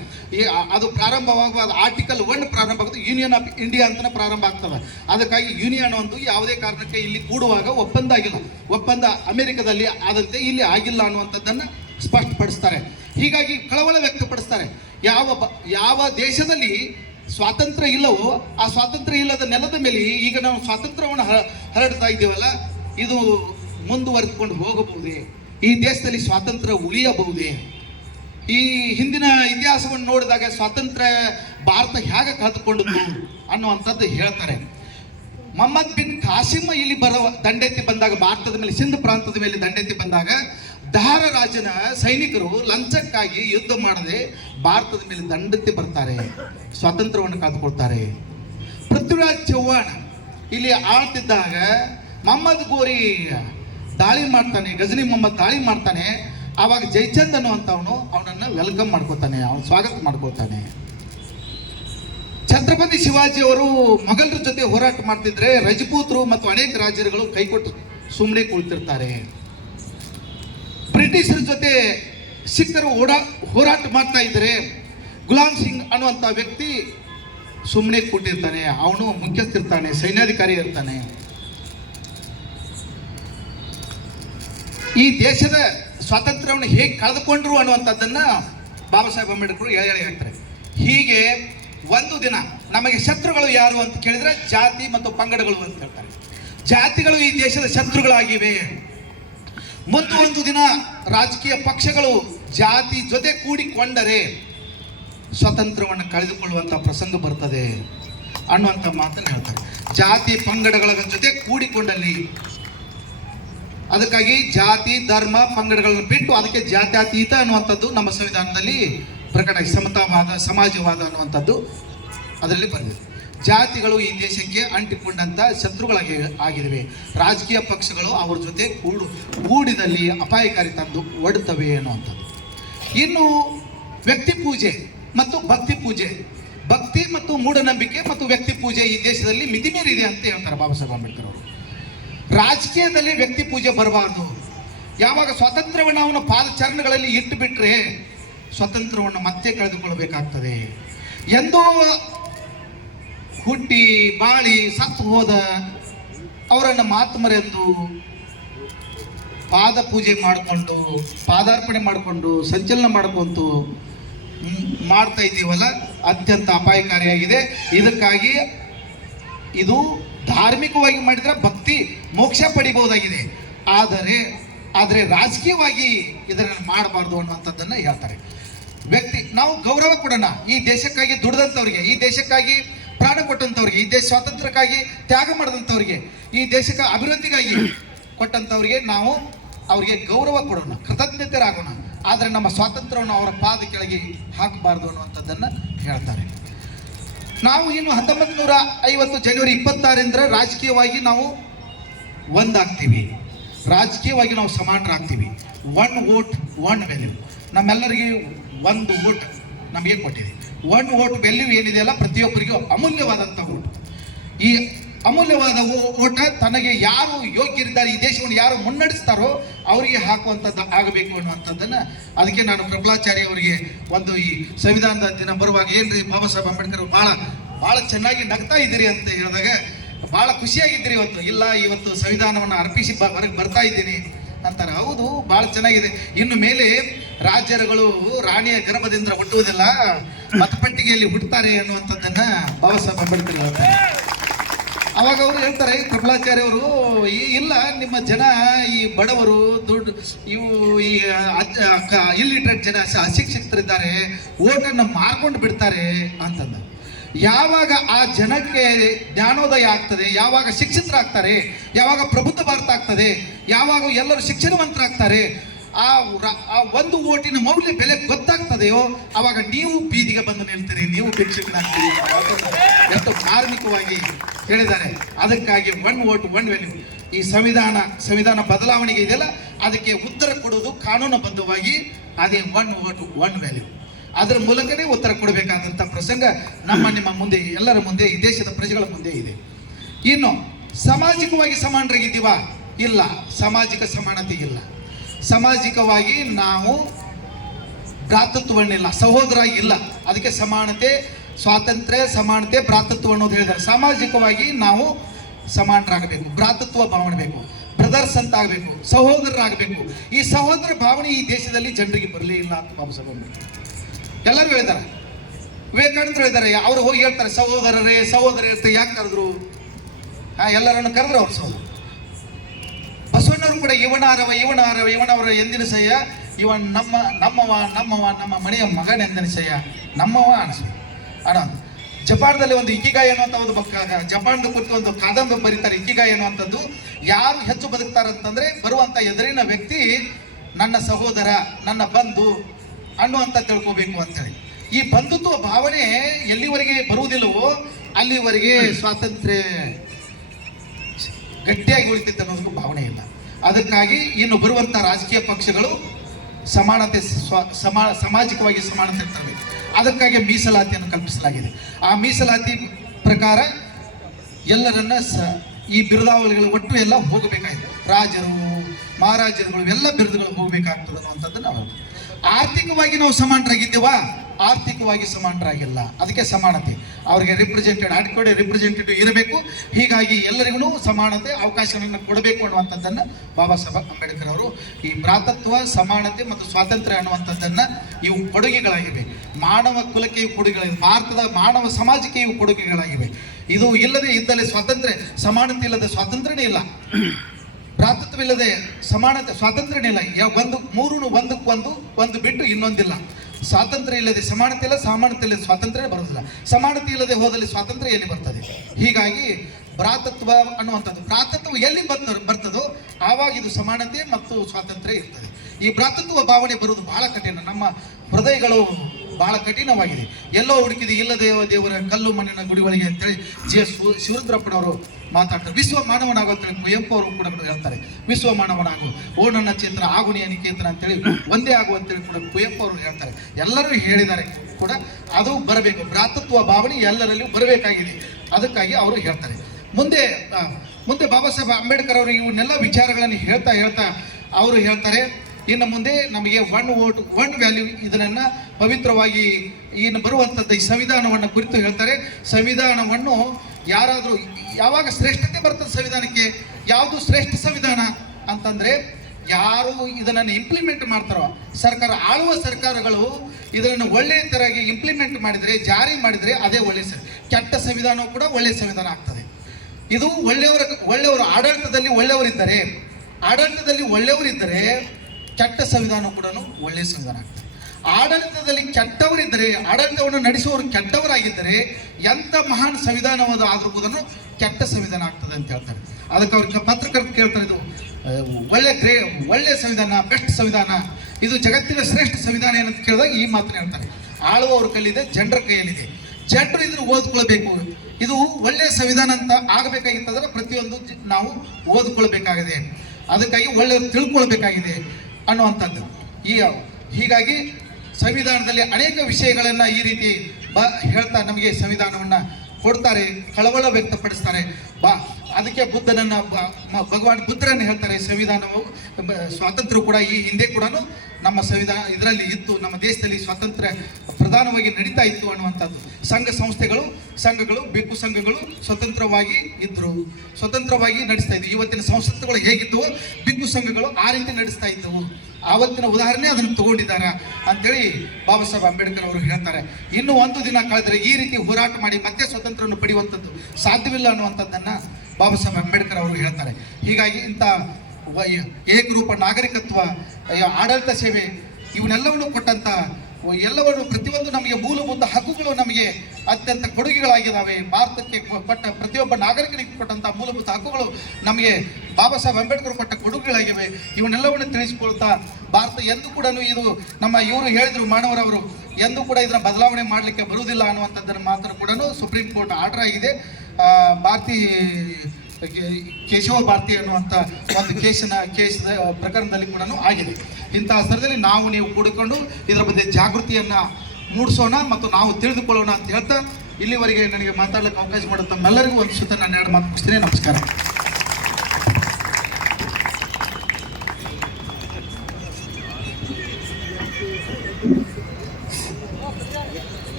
ಅದು ಪ್ರಾರಂಭವಾಗುವ ಆರ್ಟಿಕಲ್ 1 ಪ್ರಾರಂಭ ಆಗೋದು ಯೂನಿಯನ್ ಆಫ್ ಇಂಡಿಯಾ ಅಂತಲೇ ಪ್ರಾರಂಭ ಆಗ್ತದೆ. ಅದಕ್ಕಾಗಿ ಯೂನಿಯನ್ ಒಂದು ಯಾವುದೇ ಕಾರಣಕ್ಕೆ ಇಲ್ಲಿ ಕೂಡುವಾಗ ಒಪ್ಪಂದ ಆಗಿಲ್ಲ. ಒಪ್ಪಂದ ಅಮೆರಿಕದಲ್ಲಿ ಆದಂತೆ ಇಲ್ಲಿ ಆಗಿಲ್ಲ ಅನ್ನುವಂಥದ್ದನ್ನು ಸ್ಪಷ್ಟಪಡಿಸ್ತಾರೆ. ಹೀಗಾಗಿ ಕಳವಳ ವ್ಯಕ್ತಪಡಿಸ್ತಾರೆ. ಯಾವ ದೇಶದಲ್ಲಿ ಸ್ವಾತಂತ್ರ್ಯ ಇಲ್ಲವೋ ಆ ಸ್ವಾತಂತ್ರ್ಯ ಇಲ್ಲದ ನೆಲದ ಮೇಲೆ ಈಗ ನಾವು ಸ್ವಾತಂತ್ರ್ಯವನ್ನು ಹರಡ್ತಾ ಇದ್ದೀವಲ್ಲ, ಇದು ಮುಂದುವರೆದುಕೊಂಡು ಹೋಗಬಹುದೇ? ಈ ದೇಶದಲ್ಲಿ ಸ್ವಾತಂತ್ರ್ಯ ಉಳಿಯಬಹುದೇ? ಈ ಹಿಂದಿನ ಇತಿಹಾಸವನ್ನು ನೋಡಿದಾಗ ಸ್ವಾತಂತ್ರ್ಯ ಭಾರತ ಹೇಗೆ ಕಳೆದುಕೊಂಡಿತು ಅನ್ನುವಂಥದ್ದು ಹೇಳ್ತಾರೆ. ಮೊಹಮ್ಮದ್ ಬಿನ್ ಕಾಸಿಮ್ ಇಲ್ಲಿ ದಂಡೆತ್ತಿ ಬಂದಾಗ, ಭಾರತದ ಮೇಲೆ ಸಿಂಧ್ ಪ್ರಾಂತದ ಮೇಲೆ ದಂಡೆತ್ತಿ ಬಂದಾಗ, ದಾರ ರಾಜನ ಸೈನಿಕರು ಲಂಚಕ್ಕಾಗಿ ಯುದ್ಧ ಮಾಡದೆ ಭಾರತದ ಮೇಲೆ ದಂಡೆತ್ತಿ ಬರ್ತಾರೆ, ಸ್ವಾತಂತ್ರ್ಯವನ್ನು ಕಾದುಕೊಳ್ತಾರೆ. ಪೃಥ್ವಿರಾಜ್ ಚೌಹಾಣ್ ಇಲ್ಲಿ ಆಳ್ತಿದ್ದಾಗ ಮೊಹಮ್ಮದ್ ಗೋರಿ ದಾಳಿ ಮಾಡ್ತಾನೆ, ಗಜನಿ ಮೊಹಮ್ಮದ್ ದಾಳಿ ಮಾಡ್ತಾನೆ. ಆವಾಗ ಜಯಚಂದ್ ಅನ್ನುವಂಥವನು ಅವನನ್ನು ವೆಲ್ಕಮ್ ಮಾಡ್ಕೋತಾನೆ, ಅವನು ಸ್ವಾಗತ ಮಾಡ್ಕೋತಾನೆ. ಛತ್ರಪತಿ ಶಿವಾಜಿ ಅವರು ಮೊಘಲರ ಜೊತೆ ಹೋರಾಟ ಮಾಡ್ತಿದ್ರೆ ರಜಪೂತರು ಮತ್ತು ಅನೇಕ ರಾಜ್ಯಗಳು ಕೈಕೊಟ್ಟು ಸುಮ್ಮನೆ ಕುಳಿತಿರ್ತಾರೆ. ಬ್ರಿಟಿಷರ ಜೊತೆ ಸಿಖ್ಖರು ಹೋರಾಟ ಮಾಡ್ತಾ ಇದ್ರೆ ಗುಲಾಮ್ ಸಿಂಗ್ ಅನ್ನುವಂಥ ವ್ಯಕ್ತಿ ಸುಮ್ಮನೆ ಕೂತಿರ್ತಾನೆ. ಅವನು ಮುಖ್ಯಸ್ಥಿರ್ತಾನೆ, ಸೈನ್ಯಾಧಿಕಾರಿ ಇರ್ತಾನೆ. ಈ ದೇಶದ ಸ್ವಾತಂತ್ರ್ಯವನ್ನು ಹೇಗೆ ಕಳೆದುಕೊಂಡ್ರು ಅನ್ನುವಂಥದ್ದನ್ನ ಬಾಬಾ ಸಾಹೇಬ್ ಅಂಬೇಡ್ಕರ್ ಹೇಳಿ ಹೇಳ್ತಾರೆ. ಹೀಗೆ ಒಂದು ದಿನ ನಮಗೆ ಶತ್ರುಗಳು ಯಾರು ಅಂತ ಕೇಳಿದ್ರೆ ಜಾತಿ ಮತ್ತು ಪಂಗಡಗಳು ಅಂತ ಹೇಳ್ತಾರೆ. ಜಾತಿಗಳು ಈ ದೇಶದ ಶತ್ರುಗಳಾಗಿವೆ. ಮತ್ತು ಒಂದು ದಿನ ರಾಜಕೀಯ ಪಕ್ಷಗಳು ಜಾತಿ ಜೊತೆ ಕೂಡಿಕೊಂಡರೆ ಸ್ವಾತಂತ್ರ್ಯವನ್ನು ಕಳೆದುಕೊಳ್ಳುವಂಥ ಪ್ರಸಂಗ ಬರ್ತದೆ ಅನ್ನುವಂಥ ಮಾತನ್ನು ಹೇಳ್ತಾರೆ. ಜಾತಿ ಪಂಗಡಗಳ ಜೊತೆ ಕೂಡಿಕೊಂಡಲ್ಲಿ, ಅದಕ್ಕಾಗಿ ಜಾತಿ ಧರ್ಮ ಪಂಗಡಗಳನ್ನು ಬಿಟ್ಟು ಅದಕ್ಕೆ ಜಾತ್ಯತೀತ ಅನ್ನುವಂಥದ್ದು ನಮ್ಮ ಸಂವಿಧಾನದಲ್ಲಿ ಪ್ರಕಟ, ಸಮತಾವಾದ ಸಮಾಜವಾದ ಅನ್ನುವಂಥದ್ದು ಅದರಲ್ಲಿ ಬಂದಿದೆ. ಜಾತಿಗಳು ಈ ದೇಶಕ್ಕೆ ಅಂಟಿಕೊಂಡಂಥ ಶತ್ರುಗಳಾಗಿ ಆಗಿವೆ. ರಾಜಕೀಯ ಪಕ್ಷಗಳು ಅವ್ರ ಜೊತೆ ಕೂಡಿದಲ್ಲಿ ಅಪಾಯಕಾರಿ ತಂದು ಒಡ್ತವೆ ಅನ್ನುವಂಥದ್ದು. ಇನ್ನು ವ್ಯಕ್ತಿ ಪೂಜೆ ಮತ್ತು ಭಕ್ತಿ ಪೂಜೆ, ಭಕ್ತಿ ಮತ್ತು ಮೂಢನಂಬಿಕೆ ಮತ್ತು ವ್ಯಕ್ತಿ ಪೂಜೆ ಈ ದೇಶದಲ್ಲಿ ಮಿತಿಮೀರಿದೆ ಅಂತ ಹೇಳ್ತಾರೆ ಬಾಬಾ ಸಾಹೇಬ್ ಅಂಬೇಡ್ಕರ್ ಅವರು. ರಾಜಕೀಯದಲ್ಲಿ ವ್ಯಕ್ತಿ ಪೂಜೆ ಬರಬಾರ್ದು. ಯಾವಾಗ ಸ್ವಾತಂತ್ರ್ಯವನ್ನು ಅವನ ಪಾದಚರಣಗಳಲ್ಲಿ ಇಟ್ಟು ಬಿಟ್ಟರೆ ಸ್ವಾತಂತ್ರ್ಯವನ್ನು ಮತ್ತೆ ಕಳೆದುಕೊಳ್ಳಬೇಕಾಗ್ತದೆ. ಎಂದೋ ಹುಟ್ಟಿ ಬಾಳಿ ಸತ್ತು ಹೋದ ಅವರನ್ನು ಮಾತು ಮರೆತು ಪಾದ ಪೂಜೆ ಮಾಡಿಕೊಂಡು ಪಾದಾರ್ಪಣೆ ಮಾಡಿಕೊಂಡು ಸಂಚಲನ ಮಾಡ್ಕೊಂತು ಮಾಡ್ತಾ ಇದ್ದೀವಲ್ಲ, ಅತ್ಯಂತ ಅಪಾಯಕಾರಿಯಾಗಿದೆ. ಇದಕ್ಕಾಗಿ ಇದು ಧಾರ್ಮಿಕವಾಗಿ ಮಾಡಿದರೆ ಭಕ್ತಿ ಮೋಕ್ಷ ಪಡಿಬಹುದಾಗಿದೆ, ಆದರೆ ರಾಜಕೀಯವಾಗಿ ಇದನ್ನು ಮಾಡಬಾರ್ದು ಅನ್ನುವಂಥದ್ದನ್ನು ಹೇಳ್ತಾರೆ. ವ್ಯಕ್ತಿ ನಾವು ಗೌರವ ಕೊಡೋಣ. ಈ ದೇಶಕ್ಕಾಗಿ ದುಡಿದಂಥವ್ರಿಗೆ, ಈ ದೇಶಕ್ಕಾಗಿ ಪ್ರಾಣ ಕೊಟ್ಟಂಥವ್ರಿಗೆ, ಈ ದೇಶ ಸ್ವಾತಂತ್ರ್ಯಕ್ಕಾಗಿ ತ್ಯಾಗ ಮಾಡಿದಂಥವ್ರಿಗೆ, ಈ ದೇಶಕ್ಕೆ ಅಭಿವೃದ್ಧಿಗಾಗಿ ಕೊಟ್ಟಂಥವ್ರಿಗೆ ನಾವು ಅವರಿಗೆ ಗೌರವ ಕೊಡೋಣ, ಕೃತಜ್ಞತೆರಾಗೋಣ. ಆದರೆ ನಮ್ಮ ಸ್ವಾತಂತ್ರ್ಯವನ್ನು ಅವರ ಪಾದ ಕೆಳಗೆ ಹಾಕಬಾರ್ದು ಅನ್ನುವಂಥದ್ದನ್ನು ಹೇಳ್ತಾರೆ. ನಾವು ಇನ್ನು 1950 ಜನವರಿ 26ರಿಂದ ರಾಜಕೀಯವಾಗಿ ನಾವು ಒಂದಾಗ್ತೀವಿ, ರಾಜಕೀಯವಾಗಿ ನಾವು ಸಮಾನರಾಗ್ತೀವಿ. 1 ವೋಟ್ 1 ವ್ಯಾಲ್ಯೂ, ನಮ್ಮೆಲ್ಲರಿಗೆ 1 ವೋಟ್ ನಮಗೆ ಕೊಟ್ಟಿದೆ. 1 ವೋಟ್ ವ್ಯಾಲ್ಯೂ ಏನಿದೆಯಲ್ಲ, ಪ್ರತಿಯೊಬ್ಬರಿಗೂ ಅಮೂಲ್ಯವಾದಂಥ ವೋಟ್. ಈ ಅಮೂಲ್ಯವಾದ ಓಟ ತನಗೆ ಯಾರು ಯೋಗ್ಯರಿದ್ದಾರೆ, ಈ ದೇಶವನ್ನು ಯಾರು ಮುನ್ನಡೆಸ್ತಾರೋ ಅವರಿಗೆ ಹಾಕುವಂಥದ್ದು ಆಗಬೇಕು ಅನ್ನುವಂಥದ್ದನ್ನು, ಅದಕ್ಕೆ ನಾನು ಪ್ರಬಲಾಚಾರ್ಯ ಅವರಿಗೆ ಒಂದು ಈ ಸಂವಿಧಾನದ ದಿನ ಬರುವಾಗ ಏನ್ರಿ ಬಾಬಾ ಸಾಹೇಬ್ ಅಂಬೇಡ್ಕರ್ ಭಾಳ ಚೆನ್ನಾಗಿ ನಗ್ತಾ ಇದ್ದೀರಿ ಅಂತ ಹೇಳಿದಾಗ ಭಾಳ ಖುಷಿಯಾಗಿದ್ದೀರಿ ಇವತ್ತು. ಇಲ್ಲ, ಇವತ್ತು ಸಂವಿಧಾನವನ್ನು ಅರ್ಪಿಸಿ ಹೊರಗೆ ಬರ್ತಾ ಇದ್ದೀನಿ ಅಂತಾರೆ. ಹೌದು, ಭಾಳ ಚೆನ್ನಾಗಿದೆ. ಇನ್ನು ಮೇಲೆ ರಾಜ್ಯಗಳು ರಾಣಿಯ ಗರ್ಭದಿಂದ ಹುಟ್ಟುವುದಿಲ್ಲ, ಮತಪಟ್ಟಿಗೆಯಲ್ಲಿ ಹುಟ್ಟುತ್ತಾರೆ ಅನ್ನುವಂಥದ್ದನ್ನು ಬಾಬಾ ಸಾಹೇಬ್ ಅಂಬೇಡ್ಕರ್ ಹೇಳ್ತಾರೆ. ಅವಾಗ ಅವರು ಹೇಳ್ತಾರೆ, ಪ್ರಬಲಾಚಾರ್ಯ ಅವರು, ಇಲ್ಲ ನಿಮ್ಮ ಜನ ಈ ಬಡವರು ದುಡ್ಡು ಇವು ಈ ಇಲ್ಲಿಟ್ರೇಟ್ ಜನ ಅಶಿಕ್ಷಿತರಿದ್ದಾರೆ, ಓಟನ್ನು ಮಾರ್ಕೊಂಡು ಬಿಡ್ತಾರೆ ಅಂತಂದ. ಯಾವಾಗ ಆ ಜನಕ್ಕೆ ಜ್ಞಾನೋದಯ ಆಗ್ತದೆ, ಯಾವಾಗ ಶಿಕ್ಷಿತರಾಗ್ತಾರೆ, ಯಾವಾಗ ಪ್ರಬುದ್ಧ ಭಾರತ ಆಗ್ತದೆ, ಯಾವಾಗ ಎಲ್ಲರೂ ಶಿಕ್ಷಣವಂತರಾಗ್ತಾರೆ, ಆ 1 ಓಟಿನ ಮೌಲ್ಯ ಬೆಲೆ ಗೊತ್ತಾಗ್ತದೆಯೋ ಅವಾಗ ನೀವು ಬೀದಿಗೆ ಬಂದು ನಿಲ್ತೀರಿ, ನೀವು ಭಿಕ್ಷುಕನಾಗ್ತೀರಿ. ಎಷ್ಟು ಮಾರ್ಮಿಕವಾಗಿ ಹೇಳಿದ್ದಾರೆ. ಅದಕ್ಕಾಗಿ 1 ವೋಟ್ 1 ವ್ಯಾಲ್ಯೂ. ಈ ಸಂವಿಧಾನ ಬದಲಾವಣೆಗೆ ಇದೆಯಲ್ಲ, ಅದಕ್ಕೆ ಉತ್ತರ ಕೊಡೋದು ಕಾನೂನುಬದ್ಧವಾಗಿ ಅದೇ 1 ವೋಟ್ 1 ವ್ಯಾಲ್ಯೂ. ಅದರ ಮೂಲಕನೇ ಉತ್ತರ ಕೊಡಬೇಕಾದಂಥ ಪ್ರಸಂಗ ನಿಮ್ಮ ಮುಂದೆ, ಎಲ್ಲರ ಮುಂದೆ, ಈ ದೇಶದ ಪ್ರಜೆಗಳ ಮುಂದೆ ಇದೆ. ಇನ್ನು ಸಾಮಾಜಿಕವಾಗಿ ಸಮಾನರಾಗಿದ್ದೀವ? ಇಲ್ಲ, ಸಾಮಾಜಿಕ ಸಮಾನತೆ ಇಲ್ಲ. ಸಾಮಾಜಿಕವಾಗಿ ನಾವು ಭ್ರಾತೃತ್ವವನ್ನಿಲ್ಲ, ಸಹೋದರ ಇಲ್ಲ. ಅದಕ್ಕೆ ಸಮಾನತೆ, ಸ್ವಾತಂತ್ರ್ಯ, ಸಮಾನತೆ, ಭ್ರಾತೃತ್ವ ಅನ್ನೋದು ಹೇಳಿದ್ದಾರೆ. ಸಾಮಾಜಿಕವಾಗಿ ನಾವು ಸಮಾನರಾಗಬೇಕು, ಭ್ರಾತೃತ್ವ ಭಾವನೆ ಬೇಕು, ಬ್ರದರ್ಸ್ ಅಂತ ಆಗಬೇಕು, ಸಹೋದರರಾಗಬೇಕು. ಈ ಸಹೋದರ ಭಾವನೆ ಈ ದೇಶದಲ್ಲಿ ಜನರಿಗೆ ಬರಲೇ ಇಲ್ಲ ಅಂತ ಬಾಬಾ ಸಾಹೇಬ್ ಅಂಬೇಡ್ಕರ್ ಎಲ್ಲರೂ ಹೇಳಿದ್ದಾರೆ. ವಿವೇಕಾನಂದರು ಹೇಳಿದ್ದಾರೆ, ಅವರು ಹೋಗಿ ಹೇಳ್ತಾರೆ, ಸಹೋದರರೇ ಸಹೋದರಿ ಅಂತ ಯಾಕೆ ಕರೆದ್ರು? ಎಲ್ಲರನ್ನು ಕರೆದ್ರು ಅವ್ರು ಸಹೋದರ. ಬಸವಣ್ಣವರು ಕೂಡ ಇವನವರ ಎಂದಿನಿಸಯ್ಯ, ಇವನ್ ನಮ್ಮ ಮನೆಯ ಮಗನೆಂದನಿಸಯ್ಯ, ನಮ್ಮವ ಅನಿಸ ಅಣ್ಣ. ಜಪಾನ್ದಲ್ಲಿ ಒಂದು ಇಕಿಗಾಯಿ ಅನ್ನುವಂಥ ಒಂದು ಜಪಾನ್ದ ಕುರಿತು ಒಂದು ಕಾದಂಬರಿ ಬರೀತಾರೆ. ಇಕಿಗಾಯಿ ಅನ್ನುವಂಥದ್ದು, ಯಾರು ಹೆಚ್ಚು ಬದುಕ್ತಾರಂತಂದ್ರೆ ಬರುವಂಥ ಎದುರಿನ ವ್ಯಕ್ತಿ ನನ್ನ ಸಹೋದರ, ನನ್ನ ಬಂಧು ಅನ್ನುವಂಥ ತಿಳ್ಕೋಬೇಕು ಅಂತೇಳಿ. ಈ ಬಂಧುತ್ವ ಭಾವನೆ ಎಲ್ಲಿವರೆಗೆ ಬರುವುದಿಲ್ಲವೋ ಅಲ್ಲಿವರೆಗೆ ಸ್ವಾತಂತ್ರ್ಯ ಗಟ್ಟಿಯಾಗಿ ಉಳಿತೈತೆ ಅನ್ನೋದಕ್ಕೂ ಭಾವನೆ ಇಲ್ಲ. ಅದಕ್ಕಾಗಿ ಇನ್ನು ಬರುವಂಥ ರಾಜಕೀಯ ಪಕ್ಷಗಳು ಸಮಾನತೆ, ಸಾಮಾಜಿಕವಾಗಿ ಸಮಾನತೆ ತರಬೇಕು. ಅದಕ್ಕಾಗಿ ಮೀಸಲಾತಿಯನ್ನು ಕಲ್ಪಿಸಲಾಗಿದೆ. ಆ ಮೀಸಲಾತಿ ಪ್ರಕಾರ ಎಲ್ಲರನ್ನ ಈ ಬಿರುದಾವಳಿಗಳು ಒಟ್ಟು ಎಲ್ಲ ಹೋಗಬೇಕಾಗಿದೆ. ರಾಜರು, ಮಹಾರಾಜರುಗಳು ಎಲ್ಲ ಬಿರುದುಗಳು ಹೋಗಬೇಕಾಗ್ತದೆ ಅನ್ನುವಂಥದ್ದು ನಾವು. ಆರ್ಥಿಕವಾಗಿ ನಾವು ಸಮಾನರಾಗಿದ್ದೇವಾ? ಆರ್ಥಿಕವಾಗಿ ಸಮಾನರಾಗಿಲ್ಲ. ಅದಕ್ಕೆ ಸಮಾನತೆ, ಅವರಿಗೆ ರಿಪ್ರೆಸೆಂಟೇಟಿವ್ ಇರಬೇಕು. ಹೀಗಾಗಿ ಎಲ್ಲರಿಗೂ ಸಮಾನತೆ ಅವಕಾಶಗಳನ್ನು ಕೊಡಬೇಕು ಅನ್ನುವಂಥದ್ದನ್ನು ಬಾಬಾ ಸಾಹೇಬ್ ಅಂಬೇಡ್ಕರ್ ಅವರು ಈ ಭ್ರಾತೃತ್ವ, ಸಮಾನತೆ ಮತ್ತು ಸ್ವಾತಂತ್ರ್ಯ ಅನ್ನುವಂಥದ್ದನ್ನು ಇವು ಕೊಡುಗೆಗಳಾಗಿವೆ. ಮಾನವ ಕುಲಕ್ಕೆ ಇವು ಕೊಡುಗೆಗಳಾಗಿವೆ. ಭಾರತದ ಮಾನವ ಸಮಾಜಕ್ಕೆ ಇವು ಕೊಡುಗೆಗಳಾಗಿವೆ. ಇದು ಇಲ್ಲದೆ ಇದ್ದಲ್ಲಿ ಸ್ವಾತಂತ್ರ್ಯ, ಸಮಾನತೆ ಇಲ್ಲದೆ ಸ್ವಾತಂತ್ರ್ಯನೇ ಇಲ್ಲ. ಭ್ರಾತೃತ್ವವಿಲ್ಲದೆ ಸಮಾನತೆ, ಸ್ವಾತಂತ್ರ್ಯನೇ ಇಲ್ಲ. ಒಂದು ಮೂರೂ ಒಂದಕ್ಕೊಂದು, ಒಂದು ಬಿಟ್ಟು ಇನ್ನೊಂದಿಲ್ಲ. ಸ್ವಾತಂತ್ರ್ಯ ಇಲ್ಲದೆ ಸಮಾನತೆ ಇಲ್ಲ, ಸಮಾನತೆ ಇಲ್ಲದೆ ಸ್ವಾತಂತ್ರ್ಯ ಬರೋದಿಲ್ಲ, ಸಮಾನತೆ ಇಲ್ಲದೆ ಹೋದಲ್ಲಿ ಸ್ವಾತಂತ್ರ್ಯ ಎಲ್ಲಿ ಬರ್ತದೆ? ಹೀಗಾಗಿ ಭ್ರಾತೃತ್ವ ಅನ್ನುವಂಥದ್ದು, ಭ್ರಾತೃತ್ವ ಎಲ್ಲಿ ಬರ್ತದೋ ಆವಾಗ ಇದು ಸಮಾನತೆ ಮತ್ತು ಸ್ವಾತಂತ್ರ್ಯ ಇರ್ತದೆ. ಈ ಭ್ರಾತೃತ್ವ ಭಾವನೆ ಬರುವುದು ಬಹಳ ಕಠಿಣ. ನಮ್ಮ ಹೃದಯಗಳು ಬಹಳ ಕಠಿಣವಾಗಿದೆ. ಎಲ್ಲೋ ಹುಡುಕಿದೆ ಇಲ್ಲದೆ ದೇವರ ಕಲ್ಲು ಮಣ್ಣಿನ ಗುಡಿ ಒಳಗೆ ಅಂತೇಳಿ ಶಿವರುದ್ರಪ್ಪನವರು ಮಾತಾಡ್ತಾರೆ. ವಿಶ್ವ ಮಾನವನಾಗು ಅಂತೇಳಿ ಕುವೆಂಪು ಅವರು ಕೂಡ ಹೇಳ್ತಾರೆ. ವಿಶ್ವ ಮಾನವನಾಗು, ಓ ನನ್ನ ಚೇತನ ಆಗುಣಿಯ ನಿಕೇತನ ಅಂತೇಳಿ ಒಂದೇ ಆಗು ಅಂತೇಳಿ ಕೂಡ ಕುವೆಂಪು ಅವರು ಹೇಳ್ತಾರೆ. ಎಲ್ಲರೂ ಹೇಳಿದ್ದಾರೆ ಕೂಡ. ಅದು ಬರಬೇಕು, ಭ್ರಾತೃತ್ವ ಭಾವನೆ ಎಲ್ಲರಲ್ಲಿಯೂ ಬರಬೇಕಾಗಿದೆ. ಅದಕ್ಕಾಗಿ ಅವರು ಹೇಳ್ತಾರೆ. ಮುಂದೆ ಬಾಬಾ ಸಾಹೇಬ್ ಅಂಬೇಡ್ಕರ್ ಅವರು ಇವನ್ನೆಲ್ಲ ವಿಚಾರಗಳನ್ನು ಹೇಳ್ತಾ ಅವರು ಹೇಳ್ತಾರೆ, ಇನ್ನು ಮುಂದೆ ನಮಗೆ 1 ವೋಟ್ 1 ವ್ಯಾಲ್ಯೂ ಇದನ್ನು ಪವಿತ್ರವಾಗಿ ಇನ್ನು ಬರುವಂಥದ್ದು ಈ ಸಂವಿಧಾನವನ್ನು ಕುರಿತು ಹೇಳ್ತಾರೆ. ಸಂವಿಧಾನವನ್ನು ಯಾರಾದರೂ ಯಾವಾಗ ಶ್ರೇಷ್ಠತೆ ಬರ್ತದೆ ಸಂವಿಧಾನಕ್ಕೆ, ಯಾವುದು ಶ್ರೇಷ್ಠ ಸಂವಿಧಾನ ಅಂತಂದರೆ ಯಾರು ಇದನ್ನು ಇಂಪ್ಲಿಮೆಂಟ್ ಮಾಡ್ತಾರೋ, ಆಳುವ ಸರ್ಕಾರಗಳು ಇದನ್ನು ಒಳ್ಳೆಯ ಥರಾಗಿ ಇಂಪ್ಲಿಮೆಂಟ್ ಮಾಡಿದರೆ, ಜಾರಿ ಮಾಡಿದರೆ ಅದೇ ಒಳ್ಳೆಯ ಕೆಟ್ಟ ಸಂವಿಧಾನವೂ ಕೂಡ ಒಳ್ಳೆಯ ಸಂವಿಧಾನ ಆಗ್ತದೆ. ಇದು ಒಳ್ಳೆಯವರು ಆಡಳಿತದಲ್ಲಿ ಒಳ್ಳೆಯವರಿದ್ದರೆ ಕೆಟ್ಟ ಸಂವಿಧಾನ ಕೂಡ ಒಳ್ಳೆಯ ಸಂವಿಧಾನ ಆಗ್ತದೆ. ಆಡಳಿತದಲ್ಲಿ ಕೆಟ್ಟವರಿದ್ದರೆ, ಆಡಳಿತವನ್ನು ನಡೆಸುವವರು ಕೆಟ್ಟವರಾಗಿದ್ದರೆ ಎಂಥ ಮಹಾನ್ ಸಂವಿಧಾನವಾದ ಆದರೂ ಕೂಡ ಕೆಟ್ಟ ಸಂವಿಧಾನ ಆಗ್ತದೆ ಅಂತ ಹೇಳ್ತಾರೆ. ಅದಕ್ಕೆ ಅವ್ರಿಗೆ ಪತ್ರಕರ್ತರು ಕೇಳ್ತಾರೆ, ಇದು ಒಳ್ಳೆಯ ಸಂವಿಧಾನ, ಬೆಸ್ಟ್ ಸಂವಿಧಾನ, ಇದು ಜಗತ್ತಿನ ಶ್ರೇಷ್ಠ ಸಂವಿಧಾನ ಏನಂತ ಕೇಳಿದಾಗ ಈ ಮಾತನ್ನು ಹೇಳ್ತಾರೆ. ಆಳುವವ್ರ ಕೈಲಿದೆ, ಜನರ ಕೈಯಲ್ಲಿದೆ. ಜನರು ಇದನ್ನು ಓದ್ಕೊಳ್ಬೇಕು. ಇದು ಒಳ್ಳೆಯ ಸಂವಿಧಾನ ಅಂತ ಆಗಬೇಕಾಗಿತ್ತಂದ್ರೆ ಪ್ರತಿಯೊಂದು ನಾವು ಓದ್ಕೊಳ್ಬೇಕಾಗಿದೆ. ಅದಕ್ಕಾಗಿ ಒಳ್ಳೆಯದು ತಿಳ್ಕೊಳ್ಬೇಕಾಗಿದೆ ಅನ್ನುವಂಥದ್ದು. ಹೀಗಾಗಿ ಸಂವಿಧಾನದಲ್ಲಿ ಅನೇಕ ವಿಷಯಗಳನ್ನು ಈ ರೀತಿ ಹೇಳ್ತಾ ನಮಗೆ ಸಂವಿಧಾನವನ್ನು ಕೊಡ್ತಾರೆ, ಕಳವಳ ವ್ಯಕ್ತಪಡಿಸ್ತಾರೆ. ಅದಕ್ಕೆ ಭಗವಾನ್ ಬುದ್ಧರನ್ನು ಹೇಳ್ತಾರೆ, ಸಂವಿಧಾನವು ಸ್ವಾತಂತ್ರ್ಯ ಕೂಡ ಈ ಹಿಂದೆ ಕೂಡ ನಮ್ಮ ಸಂವಿಧಾನ ಇದರಲ್ಲಿ ಇತ್ತು, ನಮ್ಮ ದೇಶದಲ್ಲಿ ಸ್ವಾತಂತ್ರ್ಯ ಪ್ರಧಾನವಾಗಿ ನಡೀತಾ ಇತ್ತು ಅನ್ನುವಂಥದ್ದು. ಸಂಘಗಳು ಬೇಕು ಸಂಘಗಳು ಸ್ವತಂತ್ರವಾಗಿ ನಡೆಸ್ತಾ ಇದ್ವು. ಇವತ್ತಿನ ಸಂಸತ್ತುಗಳು ಹೇಗಿದ್ದವು, ಬಿಕ್ಕು ಸಂಘಗಳು ಆ ರೀತಿ ನಡೆಸ್ತಾ ಇದ್ದವು. ಆವತ್ತಿನ ಉದಾಹರಣೆ ಅದನ್ನು ತಗೊಂಡಿದ್ದಾರೆ ಅಂತೇಳಿ ಬಾಬಾ ಸಾಹೇಬ್ ಅಂಬೇಡ್ಕರ್ ಅವರು ಹೇಳ್ತಾರೆ. ಇನ್ನು ಒಂದು ದಿನ ಕಳೆದರೆ ಈ ರೀತಿ ಹೋರಾಟ ಮಾಡಿ ಮತ್ತೆ ಸ್ವತಂತ್ರವನ್ನು ಪಡೆಯುವಂಥದ್ದು ಸಾಧ್ಯವಿಲ್ಲ ಅನ್ನುವಂಥದ್ದನ್ನು ಬಾಬಾ ಸಾಹೇಬ್ ಅಂಬೇಡ್ಕರ್ ಅವರು ಹೇಳ್ತಾರೆ. ಹೀಗಾಗಿ ಇಂಥ ಏಕರೂಪ ನಾಗರಿಕತ್ವ, ಆಡಳಿತ ಸೇವೆ ಇವನ್ನೆಲ್ಲವನ್ನು ಕೊಟ್ಟಂಥ ಎಲ್ಲವನ್ನು ಪ್ರತಿಯೊಂದು ನಮಗೆ ಮೂಲಭೂತ ಹಕ್ಕುಗಳು ನಮಗೆ ಅತ್ಯಂತ ಕೊಡುಗೆಗಳಾಗಿದ್ದಾವೆ. ಭಾರತಕ್ಕೆ ಕೊಟ್ಟ ಪ್ರತಿಯೊಬ್ಬ ನಾಗರಿಕನಿಗೆ ಕೊಟ್ಟಂಥ ಮೂಲಭೂತ ಹಕ್ಕುಗಳು ನಮಗೆ ಬಾಬಾ ಸಾಹೇಬ್ ಅಂಬೇಡ್ಕರ್ ಕೊಟ್ಟ ಕೊಡುಗೆಗಳಾಗಿವೆ. ಇವನ್ನೆಲ್ಲವನ್ನು ತಿಳಿಸಿಕೊಳ್ತಾ ಭಾರತ ಎಂದೂ ಕೂಡ ಇದು ಇವರು ಹೇಳಿದರು ಮಾನವರವರು, ಎಂದೂ ಕೂಡ ಇದನ್ನು ಬದಲಾವಣೆ ಮಾಡಲಿಕ್ಕೆ ಬರುವುದಿಲ್ಲ ಅನ್ನುವಂಥದ್ದನ್ನು ಮಾತ್ರ ಕೂಡ ಸುಪ್ರೀಂ ಕೋರ್ಟ್ ಆರ್ಡರ್ ಆಗಿದೆ. ಕೇಶವ ಭಾರತಿ ಅನ್ನುವಂಥ ಒಂದು ಕೇಸಿನ ಪ್ರಕರಣದಲ್ಲಿ ಕೂಡ ಆಗಿದೆ. ಇಂತಹ ಸ್ಥಳದಲ್ಲಿ ನೀವು ಕೂಡಿಕೊಂಡು ಇದರ ಬಗ್ಗೆ ಜಾಗೃತಿಯನ್ನು ಮೂಡಿಸೋಣ ಮತ್ತು ನಾವು ತಿಳಿದುಕೊಳ್ಳೋಣ ಅಂತ ಹೇಳ್ತಾ ಇಲ್ಲಿವರೆಗೆ ನನಗೆ ಮಾತಾಡಲಿಕ್ಕೆ ಅವಕಾಶ ಮಾಡುತ್ತ ತಮ್ಮೆಲ್ಲರಿಗೂ ಒಂದು ಸುತ್ತ ನಾನು 2 ಮಾತು ಮುಗಿಸ್ತೀನಿ. ನಮಸ್ಕಾರ.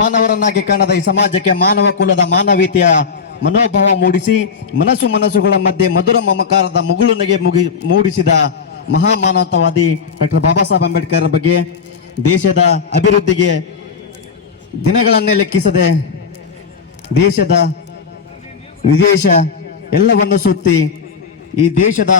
ಮಾನವರನ್ನಾಗಿ ಕಾಣದ ಈ ಸಮಾಜಕ್ಕೆ ಮಾನವ ಕುಲದ ಮಾನವೀಯತೆಯ ಮನೋಭಾವ ಮೂಡಿಸಿ ಮನಸ್ಸುಗಳ ಮಧ್ಯೆ ಮಧುರ ಮಮಕಾರದ ಮುಗುಳುನಗೆ ಮೂಡಿಸಿದ ಮಹಾಮಾನವತಾವಾದಿ ಡಾಕ್ಟರ್ ಬಾಬಾ ಸಾಹೇಬ್ ಅಂಬೇಡ್ಕರ್ ಬಗ್ಗೆ ದೇಶದ ಅಭಿವೃದ್ಧಿಗೆ ದಿನಗಳನ್ನೇ ಲೆಕ್ಕಿಸದೆ ದೇಶದ ವಿದೇಶ ಎಲ್ಲವನ್ನು ಸುತ್ತಿ ಈ ದೇಶದ